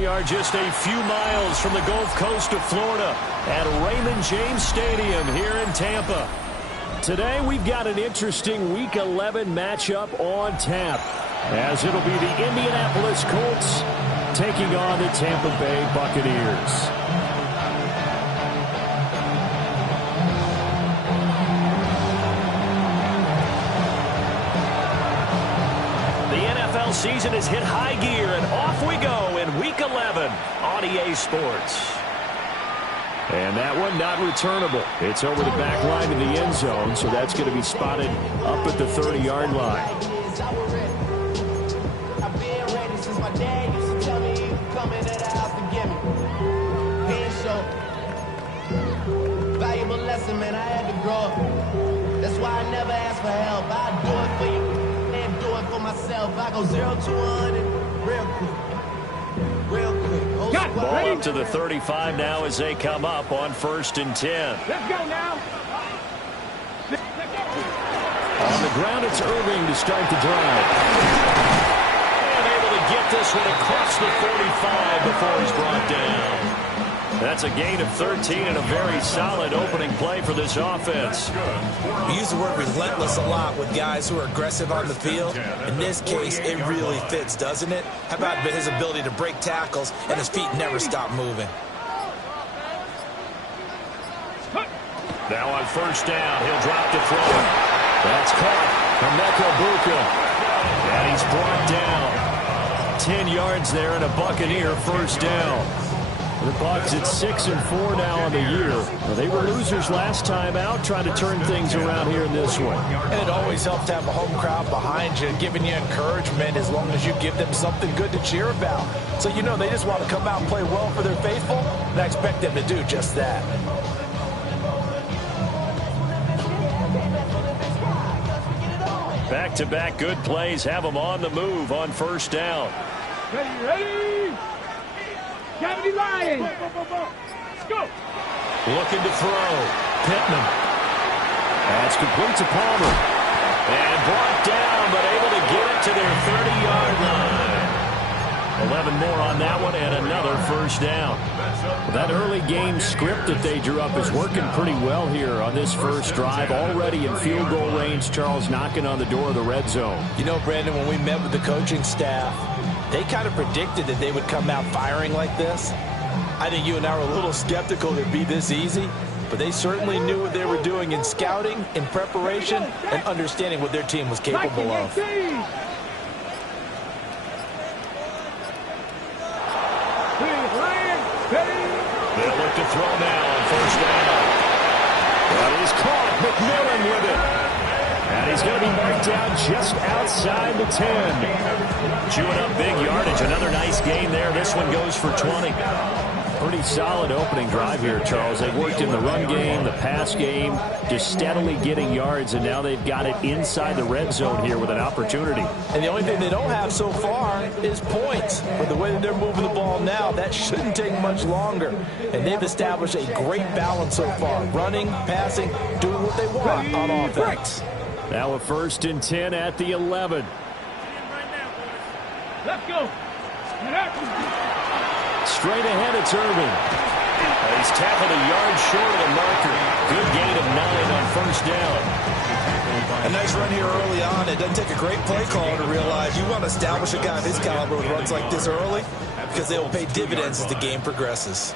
We are just a few miles from the Gulf Coast of Florida at Raymond James Stadium here in Tampa. Today we've got an interesting Week 11 matchup on tap, as it'll be the Indianapolis Colts taking on the Tampa Bay Buccaneers. Season has hit high gear, and off we go in Week 11 on EA Sports. And that one not returnable. It's over the back line of the end zone, so that's going to be spotted up at the 30-yard line. I've been ready since my dad used to tell me he would come into the house to get me. Hand show. Valuable lesson, man, I had to grow up. That's why I never ask for help. I do it for you. For myself, I go 0 to 100 real quick. Ball up to the 35 now as they come up on 1st and 10. Let's go now. On the ground, it's Irving to start the drive. And able to get this one across the 45 before he's brought down. That's a gain of 13 and a very solid opening play for this offense. We use the word relentless a lot with guys who are aggressive on the field. In this case, it really fits, doesn't it? How about his ability to break tackles and his feet never stop moving? Now on 1st down, he'll drop to throw it. That's caught. Emeka Buka. And he's brought down. 10 yards there and a Buccaneer 1st down. The Bucs at 6-4 now on the year. Well, they were losers last time out, trying to turn things around here in this one. And it always helps to have a home crowd behind you, giving you encouragement as long as you give them something good to cheer about. So you know they just want to come out and play well for their faithful, and I expect them to do just that. Back-to-back good plays have them on the move on 1st down. Ready? Cavity Lions. Let's go. Looking to throw. Pittman. That's complete to Palmer. And brought down, but able to get it to their 30-yard line. 11 more on that one, and another 1st down. Well, that early game script that they drew up is working pretty well here on this first drive. Already in field goal range, Charles, knocking on the door of the red zone. You know, Brandon, when we met with the coaching staff, they kind of predicted that they would come out firing like this. I think you and I were a little skeptical it'd be this easy, but they certainly knew what they were doing in scouting, in preparation, and understanding what their team was capable of. They'll look to throw now on 1st down. That is caught. McMillan with it. And he's going to be marked down just outside the 10. Chewing up big yardage. Another nice gain there. This one goes for 20. Pretty solid opening drive here, Charles. They've worked in the run game, the pass game, just steadily getting yards, and now they've got it inside the red zone here with an opportunity. And the only thing they don't have so far is points. But the way that they're moving the ball now, that shouldn't take much longer. And they've established a great balance so far. Running, passing, doing what they want on offense. Now a 1st and 10 at the 11. Let's go. Straight ahead, it's Irving. He's tackled a yard short of the marker. Good gain of 9 on 1st down. A nice run here early on. It doesn't take a great play caller to realize you want to establish a guy of his caliber with runs like this early, because they will pay dividends as the game progresses.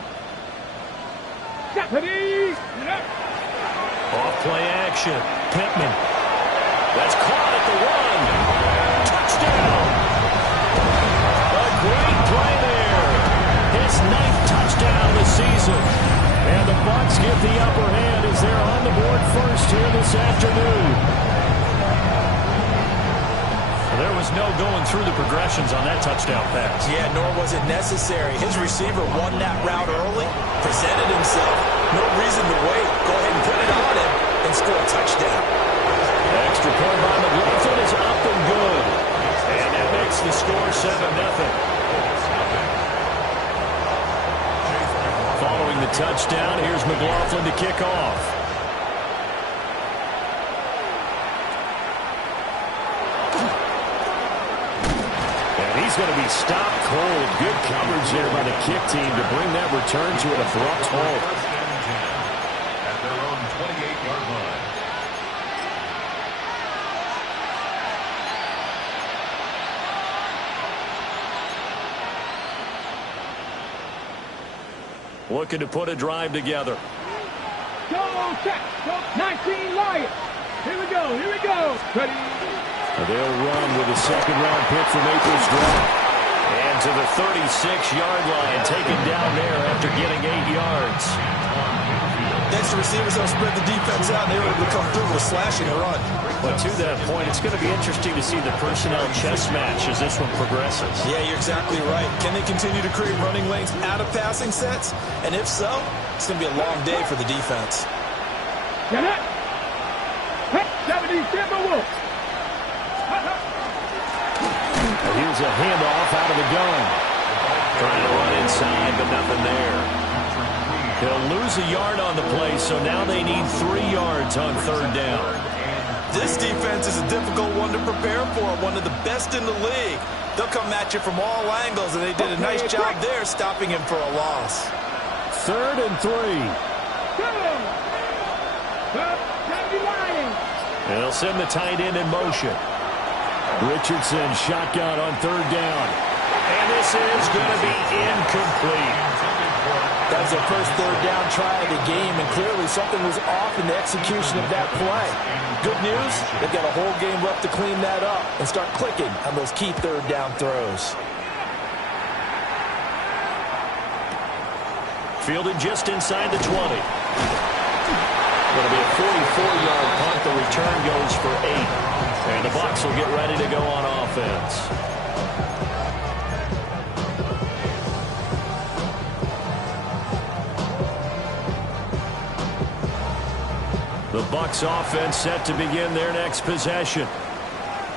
Off play action. Pittman. That's caught at the 1. Touchdown. A great play there. His 9th touchdown of the season. And the Bucs get the upper hand as they're on the board first here this afternoon. There was no going through the progressions on that touchdown pass. Yeah, nor was it necessary. His receiver won that route early, presented himself. No reason to wait. Go ahead and put it on him and score a touchdown. Extra point by McLaughlin is up and good. And that makes the score 7-0. Following the touchdown, here's McLaughlin to kick off. is going to be stopped cold. Good coverage there by the kick team to bring that return to an abrupt halt. At their own 28-yard line. Looking to put a drive together. Go, check. Go, 19 Lions. Here we go. Here we go. Ready. They'll run with a second-round pick from April's draft. And to the 36-yard line, taken down there after getting 8 yards. Next, the receivers don't spread the defense out, and they were able to come through with a slashing run. But to that point, it's going to be interesting to see the personnel chess match as this one progresses. Yeah, you're exactly right. Can they continue to create running lanes out of passing sets? And if so, it's going to be a long day for the defense. Get it. Hey, 70 Timberwolves. Here's a handoff out of the gun. Trying to run inside, but nothing there. They'll lose a yard on the play, so now they need 3 yards on third down. This defense is a difficult one to prepare for, one of the best in the league. They'll come at you from all angles, and they did a nice job there stopping him for a loss. 3rd and 3. And they'll send the tight end in motion. Richardson shotgun on third down. And this is going to be incomplete. That was their first third down try of the game, and clearly something was off in the execution of that play. Good news, they've got a whole game left to clean that up and start clicking on those key third down throws. Fielded just inside the 20. Going to be a 44-yard punt. The return goes for 8. And the Bucs will get ready to go on offense. The Bucs offense set to begin their next possession.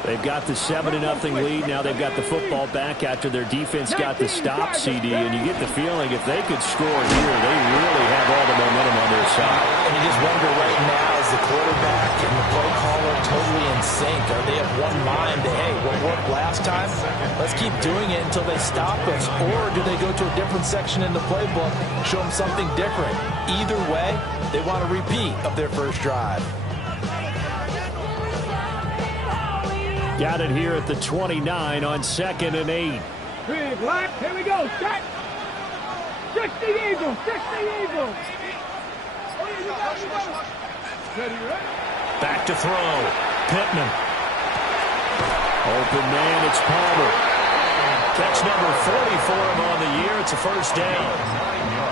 They've got the 7-0 lead. Now they've got the football back after their defense got the stop, CD. And you get the feeling if they could score here, they really have all the momentum on their side. And you just wonder right now, is the quarterback and the play caller totally in sync? Are they of one mind that, hey, what worked last time? Let's keep doing it until they stop us. Or do they go to a different section in the playbook, show them something different? Either way, they want a repeat of their first drive. Got it here at the 29 on 2nd and 8. Big lap. Here we go. Check. 60 Eagles. 60 Eagles. Ready, ready. Back to throw. Pittman. Open man, it's Palmer. Catch number 40 for him on the year. It's a first down.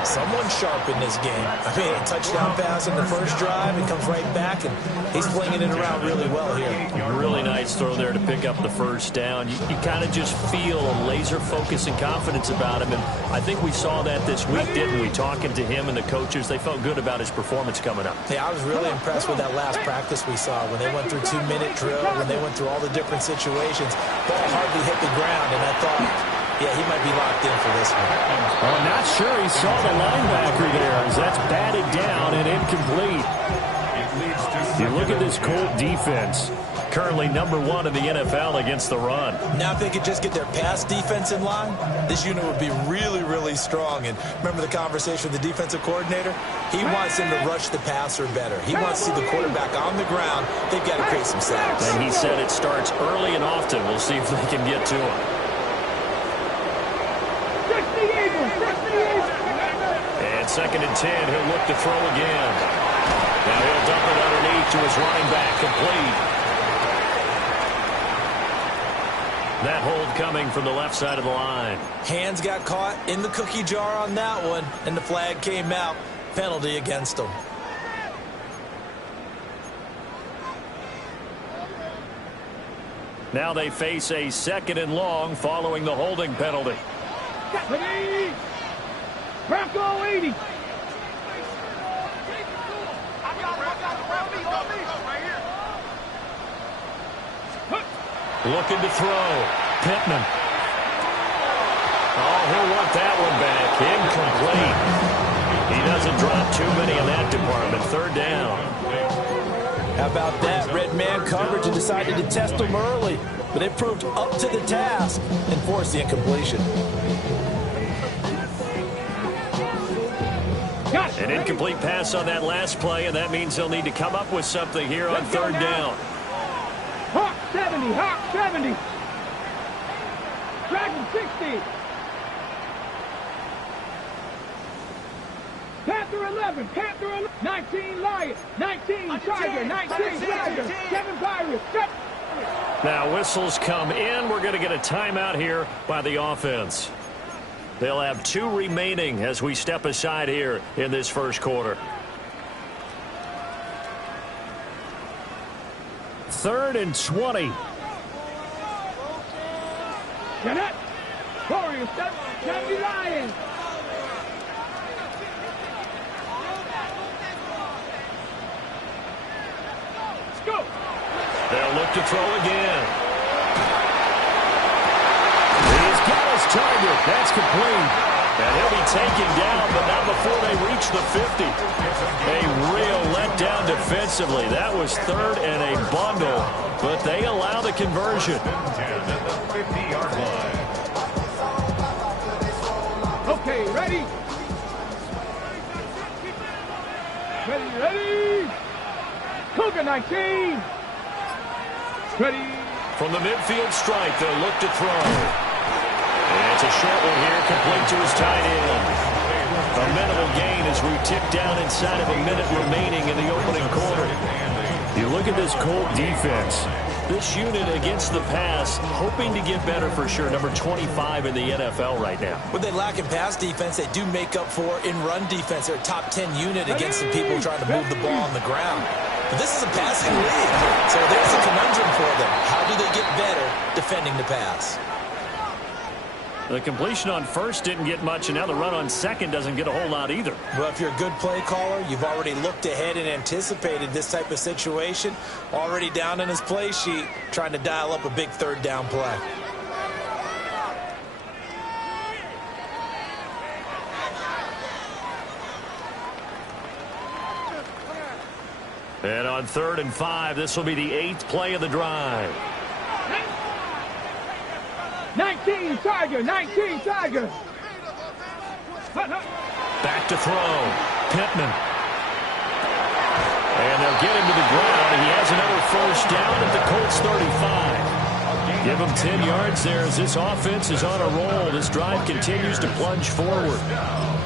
Someone sharp in this game. I mean, a touchdown pass in the first drive. It comes right back, and he's flinging it around really well here. Really nice throw there to pick up the first down. You kind of just feel a laser focus and confidence about him, and I think we saw that this week, didn't we? Talking to him and the coaches, they felt good about his performance coming up. Yeah, I was really impressed with that last practice we saw when they went through 2-minute drill, when they went through all the different situations. Ball hardly hit the ground, and I thought, yeah, he might be locked in for this one. I'm not sure he saw the linebacker there as that's batted down and incomplete. You look at this Colt defense, currently number 1 in the NFL against the run. Now if they could just get their pass defense in line, this unit would be really, really strong. And remember the conversation with the defensive coordinator? He wants them to rush the passer better. He wants to see the quarterback on the ground. They've got to create some sacks. And he said it starts early and often. We'll see if they can get to him. And 2nd and 10, he'll look to throw again. Now he'll dump it underneath to his running back, complete. That hold coming from the left side of the line. Hands got caught in the cookie jar on that one, and the flag came out. Penalty against him. Now they face a 2nd and long following the holding penalty. Bronco 80. Looking to throw. Pittman. Oh, he'll want that one back. Incomplete. He doesn't drop too many in that department. 3rd down. How about that? Red man coverage and decided to test him early. but they proved up to the task and forced the incompletion. An incomplete pass on that last play, and that means they'll need to come up with something here on third down. Hawk 70, Hawk 70. Dragon 60. Panther 11, Panther 11. 19 Lion, 19 Tiger, 19 Tiger, 7 Pirates, 7. Now whistles come in. We're going to get a timeout here by the offense. They'll have 2 remaining as we step aside here in this first quarter. 3rd and 20. Get it. Warriors, 70 Lions. Let's go. They'll look to throw again. He's got his target. That's complete. And he'll be taken down, but not before they reach the 50. A real letdown defensively. That was 3rd and a bundle, but they allow the conversion. Okay, ready? Ready? Cougar 19. Ready? From the midfield stripe, they'll look to throw. And it's a short one here, complete to his tight end. A minimal gain as we tick down inside of a minute remaining in the opening quarter. You look at this Colt defense. This unit against the pass, hoping to get better for sure. Number 25 in the NFL right now. What they lack in pass defense, they do make up for in run defense. They're a top 10 unit against the people trying to move the ball on the ground. But this is a passing league, so there's a conundrum for them. How do they get better defending the pass? The completion on first didn't get much, and now the run on second doesn't get a whole lot either. Well, if you're a good play caller, you've already looked ahead and anticipated this type of situation. Already down in his play sheet, trying to dial up a big 3rd down play. And on 3rd and 5, this will be the 8th play of the drive. 19 Tiger, 19 Tiger. Back to throw. Pittman. And they'll get him to the ground, and he has another first down at the Colts 35. Give him 10 yards there as this offense is on a roll. This drive continues to plunge forward.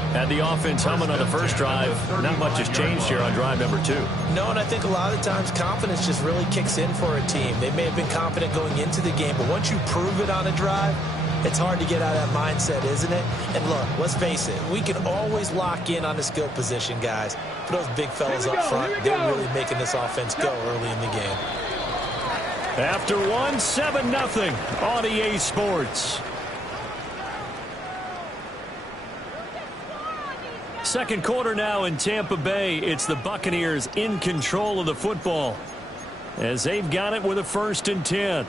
Had the offense humming on the first drive. Not much has changed here on drive number 2. No, and I think a lot of times confidence just really kicks in for a team. They may have been confident going into the game, but once you prove it on a drive, it's hard to get out of that mindset, isn't it? And look, let's face it, we can always lock in on the skill position, guys. For those big fellas up front, they're really making this offense go early in the game. After 1, 7-0 on EA Sports. Second quarter now in Tampa Bay. It's the Buccaneers in control of the football as they've got it with a 1st and 10.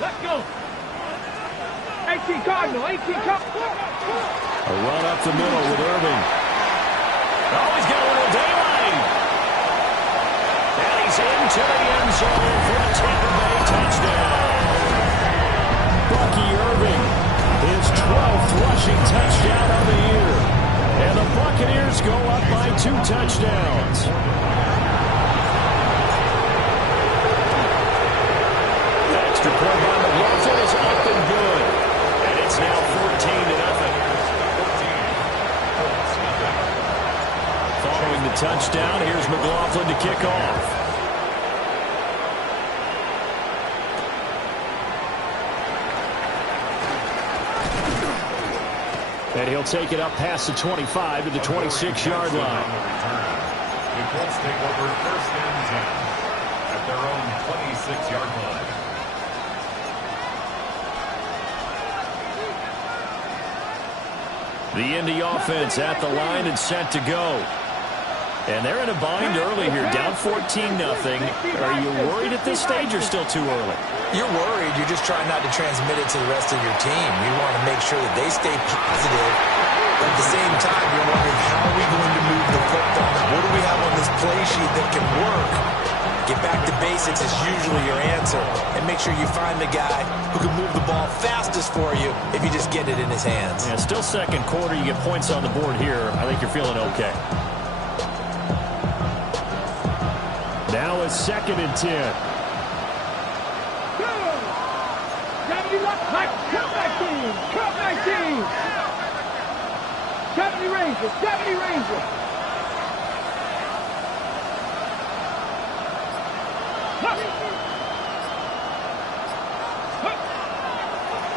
Let's go. 18 Cardinal, 18 Cardinal. A run up the middle with Irving. Oh, he's got a little daylight. And he's into the end zone for the Tampa Bay touchdown. Bucky Irving, his 12th rushing touchdown of the year. And the Buccaneers go up by 2 touchdowns. The extra point by McLaughlin is up and good. And it's now 14-0. Following the touchdown, here's McLaughlin to kick off. And he'll take it up past the 25 to the 26-yard line. The Colts take over 1st and 10 at their own 26-yard line. The Indy offense at the line and set to go. And they're in a bind early here, down 14-0. Are you worried at this stage or still too early? You're worried. You're just trying not to transmit it to the rest of your team. You want to make sure that they stay positive But at the same time, you're wondering, how are we going to move the football? What do we have on this play sheet that can work? Get back to basics is usually your answer. And make sure you find the guy who can move the ball fastest for you if you just get it in his hands. Yeah, still second quarter. You get points on the board here. I think you're feeling okay. Now it's 2nd and 10. Come 19. 70 Rangers. 70 Rangers.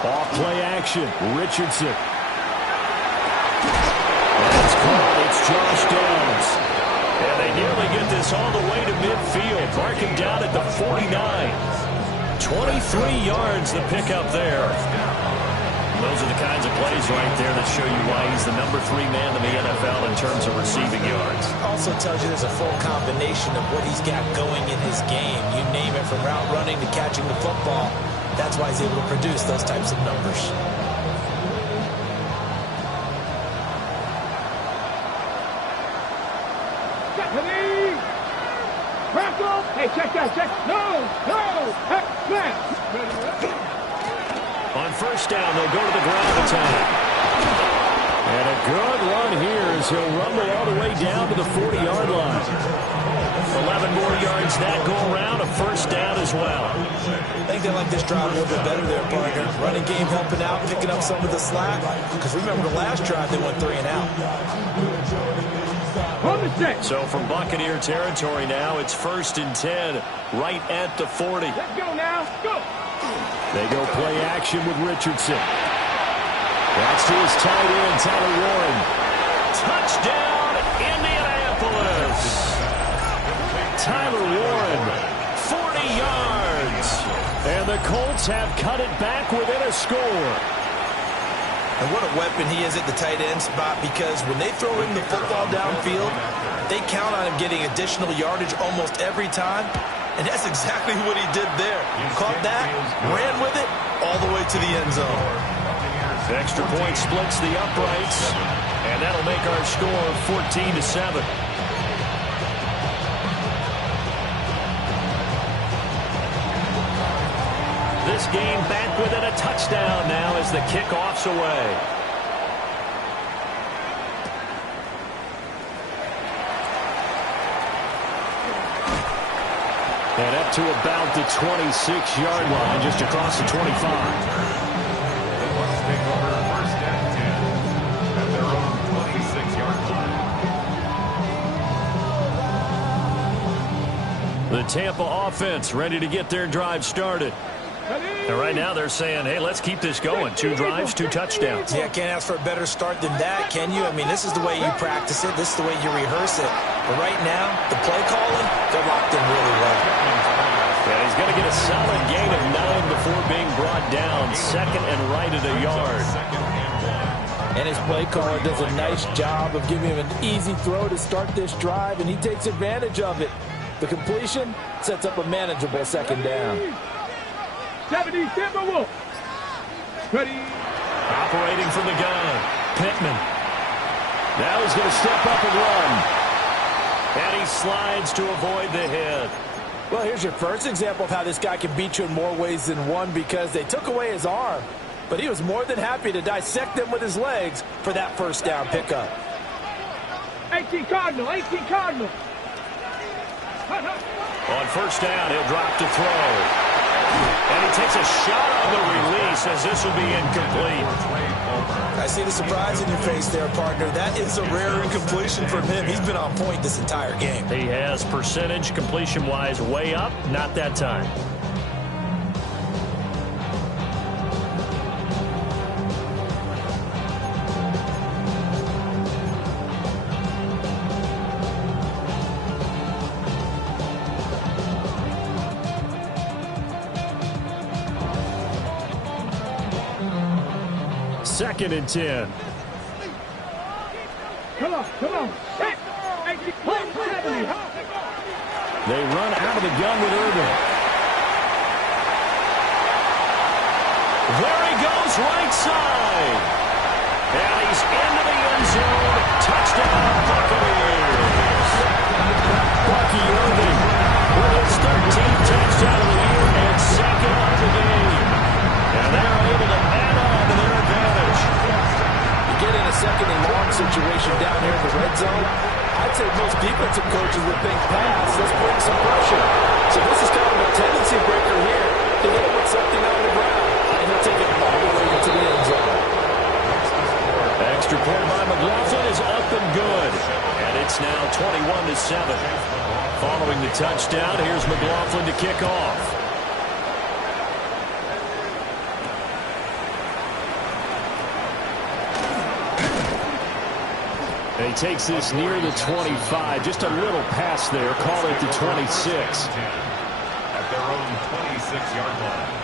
Off play action. Richardson. That's caught. It's Josh Downs. And they nearly get this all the way to midfield. Marking down at the 49. 23 yards the pickup there. Those are the kinds of plays right there that show you why he's the number 3 man in the NFL in terms of receiving yards. Also tells you there's a full combination of what he's got going in his game. You name it, from route running to catching the football. That's why he's able to produce those types of numbers. Hey, check that, check. No. Hey, on first down, they'll go to the ground attack. And a good run here as he'll rumble all the way down to the 40-yard line. 11 more yards that go around, a first down as well. I think they like this drive a little bit better there, partner. Running game helping out, picking up some of the slack. Because remember the last drive, they went 3 and out. So from Buccaneer territory now, it's 1st and 10, right at the 40. Let's go now. Go. They go play action with Richardson. That's to his tight end, Tyler Warren. Touchdown, Indianapolis. Tyler Warren, 40 yards. And the Colts have cut it back within a score. And what a weapon he is at the tight end spot, because when they throw him the football downfield, they count on him getting additional yardage almost every time. And that's exactly what he did there. Caught that, ran with it, all the way to the end zone. Extra point splits the uprights, and that'll make our score 14-7. This game back within a touchdown now as the kickoff's away. And up to about the 26-yard line, just across the 25. They must take over 1st and 10 at their own 26-yard line. The Tampa offense ready to get their drive started. And right now they're saying, hey, let's keep this going. 2 drives, 2 touchdowns. Yeah, can't ask for a better start than that, can you? I mean, this is the way you practice it. This is the way you rehearse it. But right now, the play calling, they're locked in really well. Yeah, he's going to get a solid gain of 9 before being brought down. 2nd and right at a yard. And his play caller does a nice job of giving him an easy throw to start this drive, and he takes advantage of it. The completion sets up a manageable 2nd down. 70 Timberwolves. Ready. Operating from the gun, Pittman. Now he's going to step up and run. And he slides to avoid the hit. Well, here's your first example of how this guy can beat you in more ways than one, because they took away his arm. But he was more than happy to dissect them with his legs for that first down pickup. 18 Cardinal. On first down, he'll drop to throw. And he takes a shot on the release as this will be incomplete. I see the surprise in your face there, partner. That is a rare incompletion from him. He's been on point this entire game. He has percentage completion-wise way up, not that time. Second and 10. Come on. Hit. 70. They run out of the gun with Irvin. There he goes, right side. And he's into the end zone. Touchdown, Buccaneers. Bucky Irving with his 13th touchdown of the year and second of the game. And they're able to add on to their advantage. You get in a second and long situation down here in the red zone, I'd say most defensive coaches would think pass, let's bring some pressure. So this is kind of a tendency breaker here to hit with something on the ground. And he'll take it all the way to the end zone. Extra point by McLaughlin is up and good. And it's now 21-7. Following the touchdown, here's McLaughlin to kick off. He takes this near the 25. Just a little pass there. Call it the 26. At their own 26-yard line.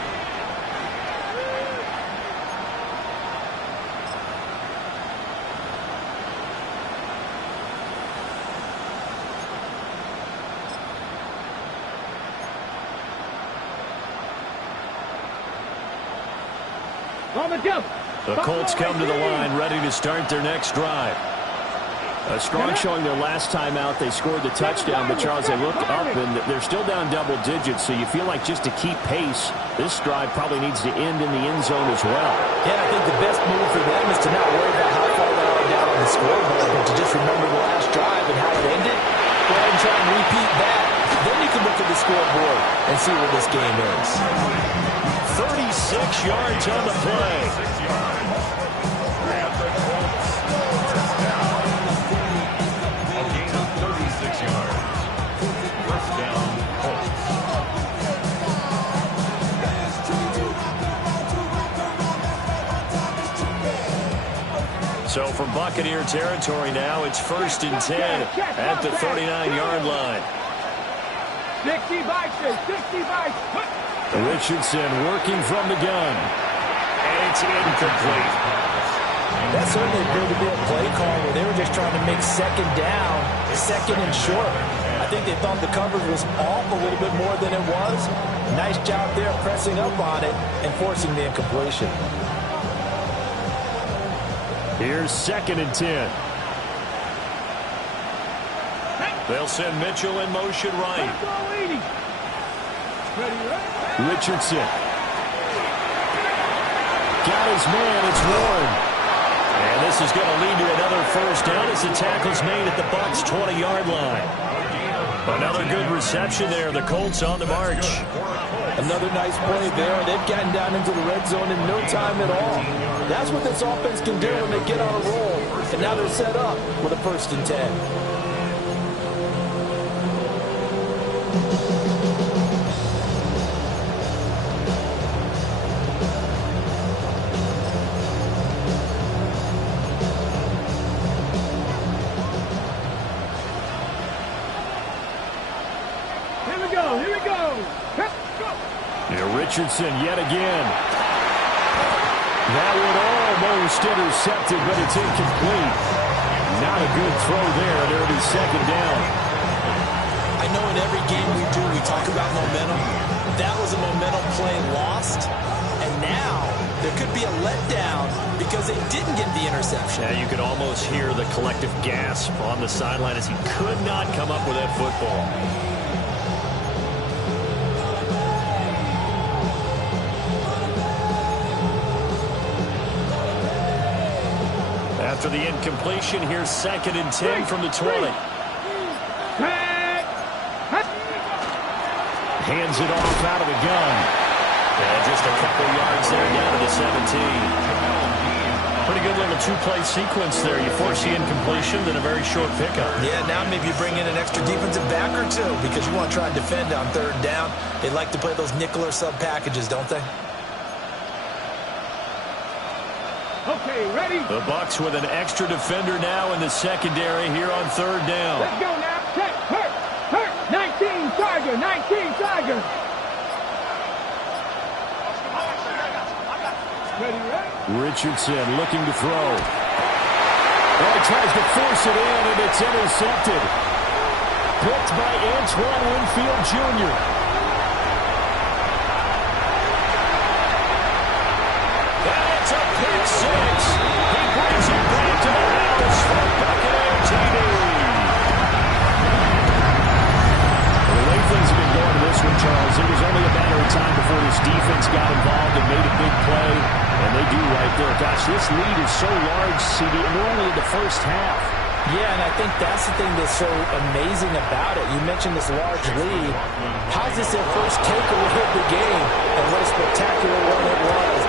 The Colts come to the line ready to start their next drive. A strong showing their last time out. They scored the touchdown, but Charles, they look up and they're still down double digits, so you feel like just to keep pace, this drive probably needs to end in the end zone as well. Yeah, I think the best move for them is to not worry about how far they are down on the scoreboard, but to just remember the last drive and how it ended. Go ahead and try and repeat that. Then you can look at the scoreboard and see where this game is. 36 yards on the play. So from Buccaneer territory now, it's 1st and 10 at the 39-yard line. 65. Richardson working from the gun. And it's incomplete. That certainly appeared to be a play call where they were just trying to make second down, second and short. I think they thought the coverage was off a little bit more than it was. Nice job there pressing up on it and forcing the incompletion. Here's 2nd and 10. They'll send Mitchell in motion right. Richardson. Got his man. It's Warren. And this is going to lead to another first down as the tackle's made at the Bucs' 20-yard line. Another good reception there. The Colts on the march. Another nice play there. They've gotten down into the red zone in no time at all. That's what this offense can do when they get on a roll. And now they're set up with a 1st and 10. Here we go. Richardson yet again. That one almost intercepted, but it's incomplete. Not a good throw there, and it'll be 2nd down. I know in every game we do, we talk about momentum. That was a momentum play lost, and now there could be a letdown because they didn't get the interception. Yeah, you could almost hear the collective gasp on the sideline as he could not come up with that football. After the incompletion, here's 2nd and 10 from the 20. Hands it off out of the gun. And just a couple yards there down to the 17. Pretty good little two-play sequence there. You force the incompletion, then a very short pickup. Yeah, now maybe you bring in an extra defensive back or two because you want to try and defend on 3rd down. They like to play those nickel or sub packages, don't they? Okay, ready? The Bucs with an extra defender now in the secondary here on 3rd down. Let's go now. Check. Hurt. 19 Tiger. 19 Tiger. Ready? Richardson looking to throw. Oh, he tries to force it in, and it's intercepted. Picked by Antoine Winfield Jr. And it's a pick six. He brings only a matter of time before this defense got involved and made a big play, and they do right there. Gosh, this lead is so large, CD, and we're only in the first half. Yeah, and I think that's the thing that's so amazing about it. You mentioned this large lead. How's this their first takeaway of the game? And what a spectacular one it was.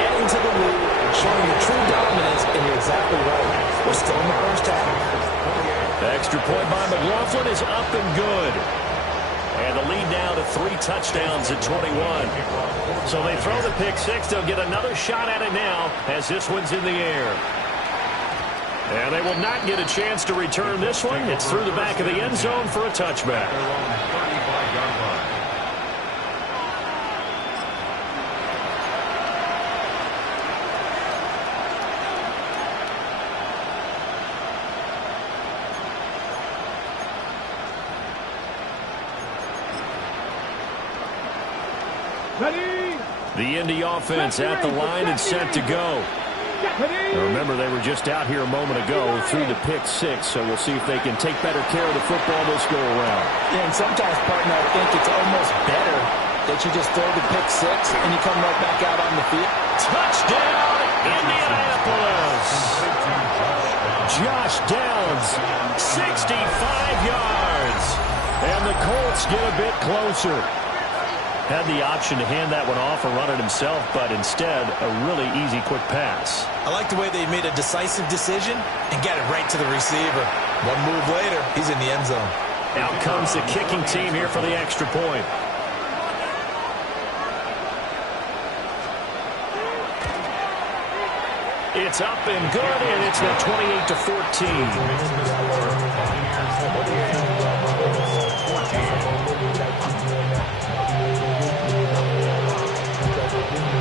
Adding to the lead, showing the true dominance, and you're exactly right. We're still in the first half. The extra point by McLaughlin is up and good. And the lead now to 3 touchdowns at 21. So they throw the pick six. They'll get another shot at it now as this one's in the air. And they will not get a chance to return this one. It's through the back of the end zone for a touchback. Ready? The Indy offense at the line and set to go. Now remember, they were just out here a moment ago through the pick six, so we'll see if they can take better care of the football this go around. Yeah, and sometimes, partner, I think it's almost better that you just throw the pick six and you come right back out on the field. Touchdown, Indianapolis! Josh Downs, 65 yards. And the Colts get a bit closer. Had the option to hand that one off or run it himself, but instead, a really easy, quick pass. I like the way they made a decisive decision and got it right to the receiver. One move later, he's in the end zone. Out comes the kicking team here for the extra point. It's up and good, and it's now 28-14.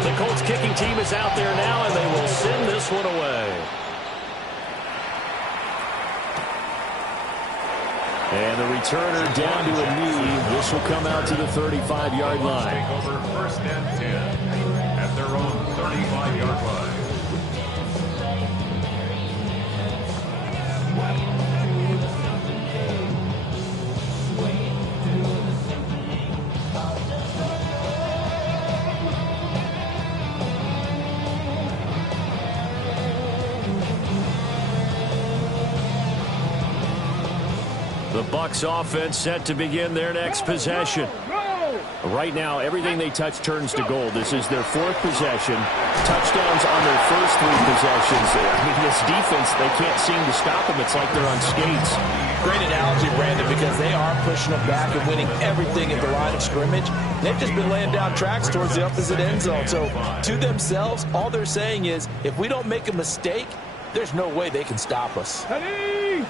The Colts kicking team is out there now, and they will send this one away. And the returner down to a knee. This will come out to the 35-yard line. Take over first and 10 at their own 35-yard line. The Bucs offense set to begin their next possession. Right now, everything they touch turns to gold. This is their 4th possession. Touchdowns on their first 3 possessions. I mean, this defense, they can't seem to stop them. It's like they're on skates. Great analogy, Brandon, because they are pushing them back and winning everything at the line of scrimmage. They've just been laying down tracks towards the opposite end zone. So, to themselves, all they're saying is, if we don't make a mistake, there's no way they can stop us. Ready?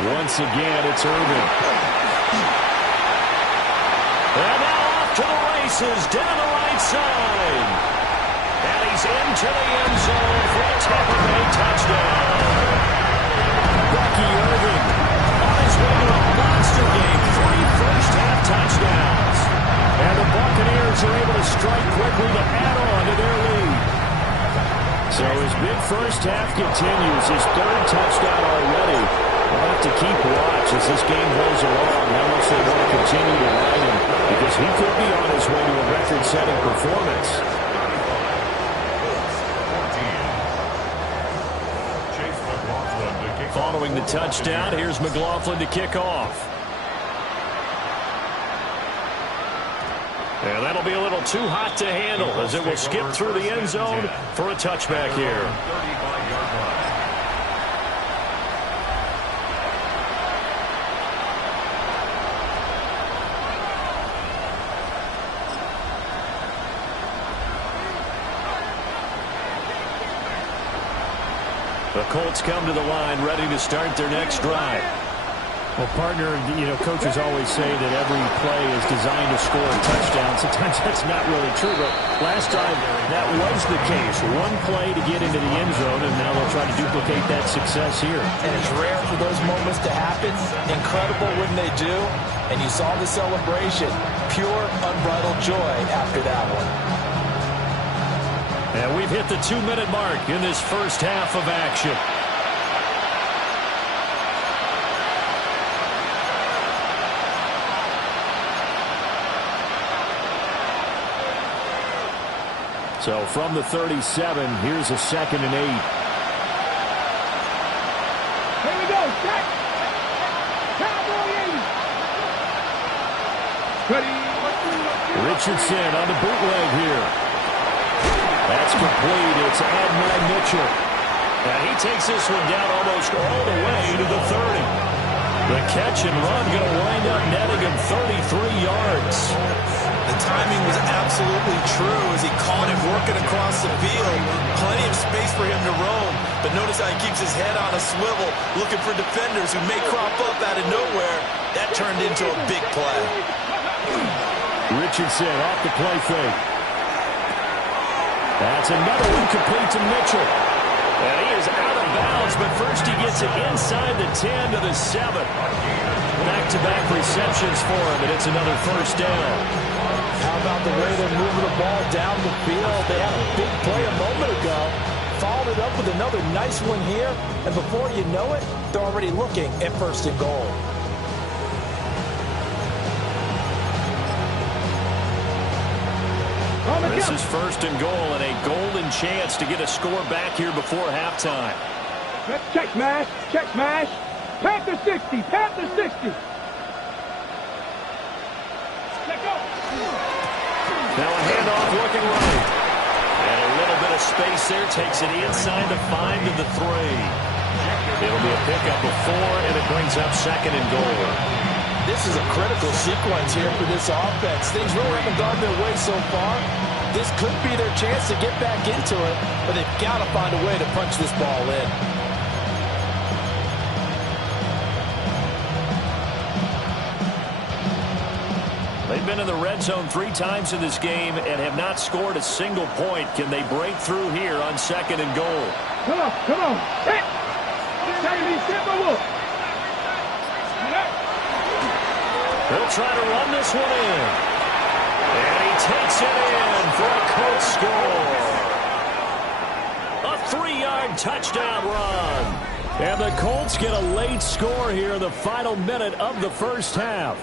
Once again, it's Irvin. And now off to the races down the right side. And he's into the end zone for a Tampa Bay touchdown. Bucky Irvin on his way to a monster game. 3 first-half touchdowns. And the Buccaneers are able to strike quickly to add on to their lead. So his big first half continues. His 3rd touchdown already. We'll have to keep watch as this game rolls along, how much they want to continue to ride him, because he could be on his way to a record-setting performance. Following the touchdown, here's McLaughlin to kick off. And that'll be a little too hot to handle as it will skip through the end zone for a touchback here. The Colts come to the line ready to start their next drive. Well, partner, coaches always say that every play is designed to score a touchdown. Sometimes that's not really true, but last time that was the case. One play to get into the end zone, and now they'll try to duplicate that success here. And it's rare for those moments to happen. Incredible when they do. And you saw the celebration. Pure, unbridled joy after that one. And we've hit the 2-minute mark in this first half of action. So from the 37, here's a 2nd and 8. Here we go. Check. Cowboy 80. Ready. Richardson on the bootleg here. That's complete. It's Adonai Mitchell. And he takes this one down almost all the way to the 30. The catch and run going to wind up netting him 33 yards. The timing was absolutely true as he caught him working across the field. Plenty of space for him to roam. But notice how he keeps his head on a swivel, looking for defenders who may crop up out of nowhere. That turned into a big play. Richardson off the play fake. That's another one complete to Mitchell. And he is out of bounds, but first he gets it inside the 10 to the 7. Back-to-back receptions for him, and it's another first down. How about the way they're moving the ball down the field? They had a big play a moment ago. Followed it up with another nice one here, and before you know it, they're already looking at 1st and goal. This is 1st and goal and a golden chance to get a score back here before halftime. Check smash. Check smash. Panther 60. Panther 60. Let go. Now a handoff looking right. And a little bit of space there. Takes it inside the 5 to the 3. It'll be a pickup of 4, and it brings up 2nd and goal. This is a critical sequence here for this offense. Things really haven't gone their way so far. This could be their chance to get back into it, but they've got to find a way to punch this ball in. They've been in the red zone 3 times in this game and have not scored a single point. Can they break through here on 2nd and goal? Come on, come on. Hit. He'll try to run this one in. And he takes it in for a Colts score. A 3-yard touchdown run. And the Colts get a late score here in the final minute of the first half.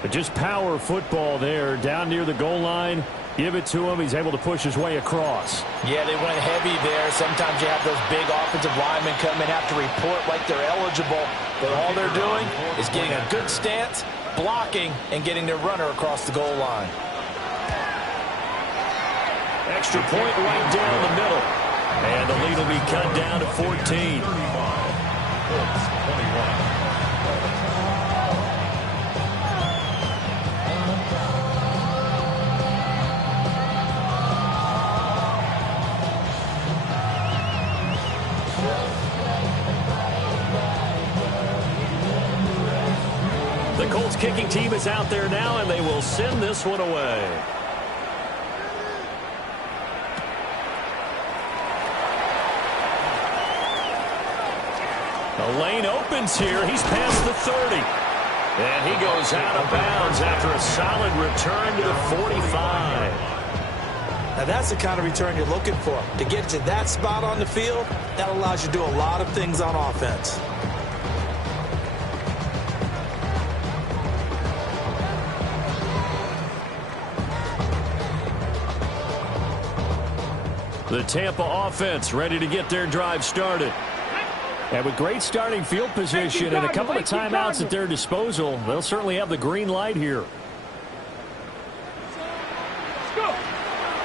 But just power football there down near the goal line. Give it to him. He's able to push his way across. Yeah, they went heavy there. Sometimes you have those big offensive linemen come in, have to report like they're eligible. But all they're doing is getting a good stance, blocking, and getting their runner across the goal line. Extra point right down the middle. And the lead will be cut down to 14. The Colts kicking team is out there now, and they will send this one away. The lane opens here. He's past the 30. And he goes out of bounds after a solid return to the 45. Now that's the kind of return you're looking for. To get to that spot on the field, that allows you to do a lot of things on offense. The Tampa offense ready to get their drive started. And with great starting field position and a couple of timeouts at their disposal, they'll certainly have the green light here.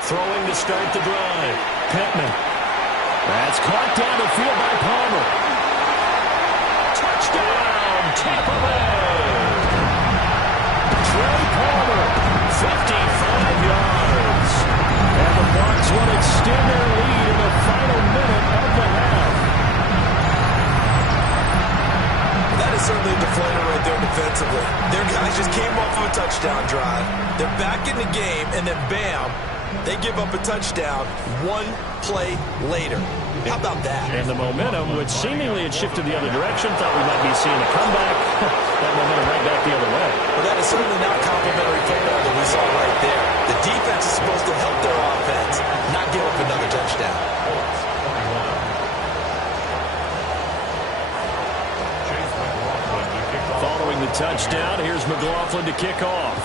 Throwing to start the drive. Pittman. That's caught down the field by Palmer. Touchdown, Tampa Bay. Trey Palmer, 55 yards. And the Bucs will extend their lead in the final minute of the half. That is certainly a deflator right there defensively. Their guys just came off of a touchdown drive. They're back in the game, and then bam, they give up a touchdown 1 play later. How about that? And the momentum, which seemingly had shifted the other direction, thought we might be seeing a comeback. That momentum right back the other way. Well, that is certainly not complimentary football that we saw right there. The defense is supposed to help their offense, not give up another touchdown. Following the touchdown, here's McLaughlin to kick off.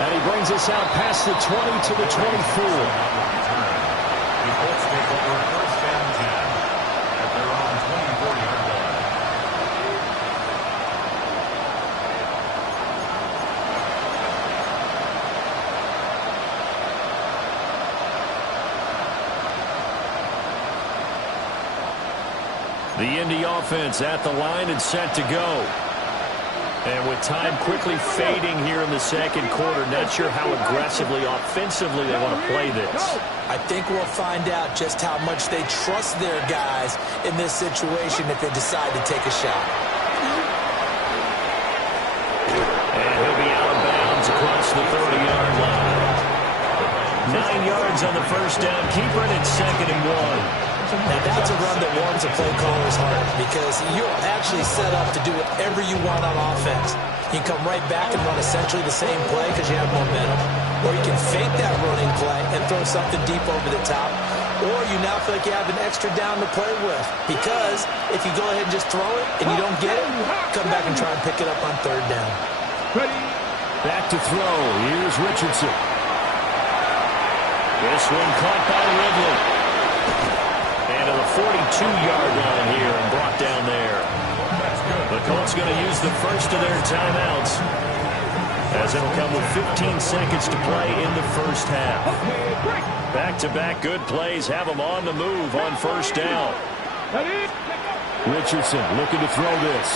And he brings us out past the 20 to the 24. The Colts take over first and 10 at their own 24-yard line. The Indy offense at the line and set to go. And with time quickly fading here in the second quarter, not sure how aggressively, offensively they want to play this. I think we'll find out just how much they trust their guys in this situation if they decide to take a shot. And he'll be out of bounds across the 30-yard line. 9 yards on the first down. Keeper it at 2nd and 1. Now, that's a run that warms a play caller's heart because you're actually set up to do whatever you want on offense. You can come right back and run essentially the same play because you have momentum, or you can fake that running play and throw something deep over the top, or you now feel like you have an extra down to play with because if you go ahead and just throw it and you don't get it, come back and try and pick it up on 3rd down. Back to throw. Here's Richardson. This one caught by Ridley. And to the 42-yard line here and brought down there. The Colts going to use the first of their timeouts as it'll come with 15 seconds to play in the first half. Back-to-back good plays have them on the move on first down. Richardson looking to throw this.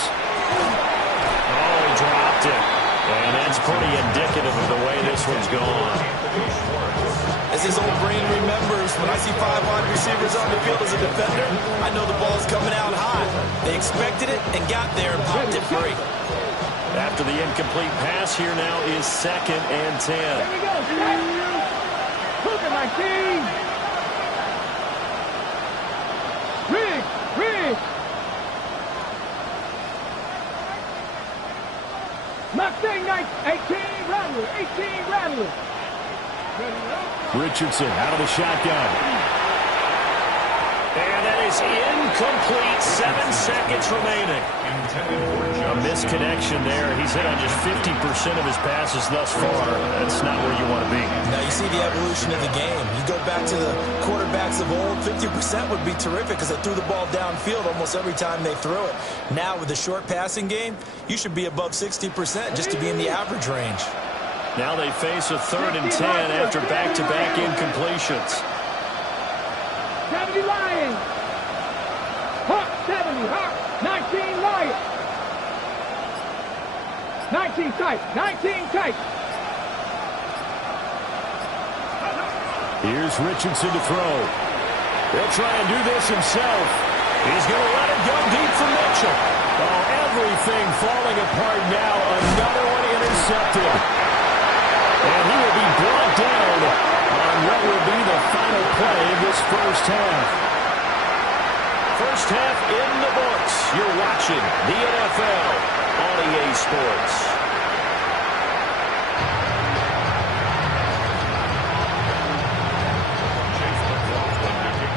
Oh, he dropped it. And that's pretty indicative of the way this one's gone. As his old brain remembers, when I see 5 wide receivers on the field as a defender, I know the ball's coming out high. They expected it and got there and popped it free. After the incomplete pass, here now is 2nd and 10. Here we go, look at my team. Riggs. Mustang 18 Rattler. Richardson out of the shotgun. And that is incomplete. 7 seconds remaining. A misconnection there. He's hit on just 50% of his passes thus far. That's not where you want to be. Now you see the evolution of the game. You go back to the quarterbacks of old, 50% would be terrific because they threw the ball downfield almost every time they threw it. Now with the short passing game, you should be above 60% just to be in the average range. Now they face a 3rd and 10 after back-to-back incompletions. 70 Lions. Hawk 70. Hawk 19 Lions. 19 tight. Here's Richardson to throw. He'll try and do this himself. He's going to let it go deep for Mitchell. Oh, everything falling apart now. Another one intercepted. And he will be brought down on what will be the final play of this first half. First half in the books. You're watching the NFL on EA Sports.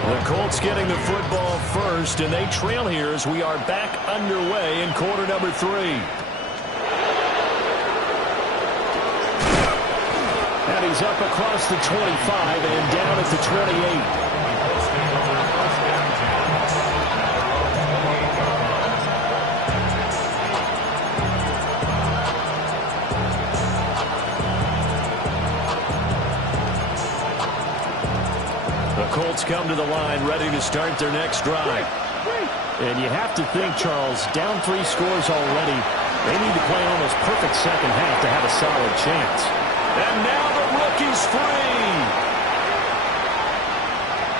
The Colts getting the football first, and they trail here as we are back underway in quarter number 3. And he's up across the 25 and down at the 28. The Colts come to the line ready to start their next drive. And you have to think, Charles, down 3 scores already. They need to play an almost perfect second half to have a solid chance. And now the rookie's free.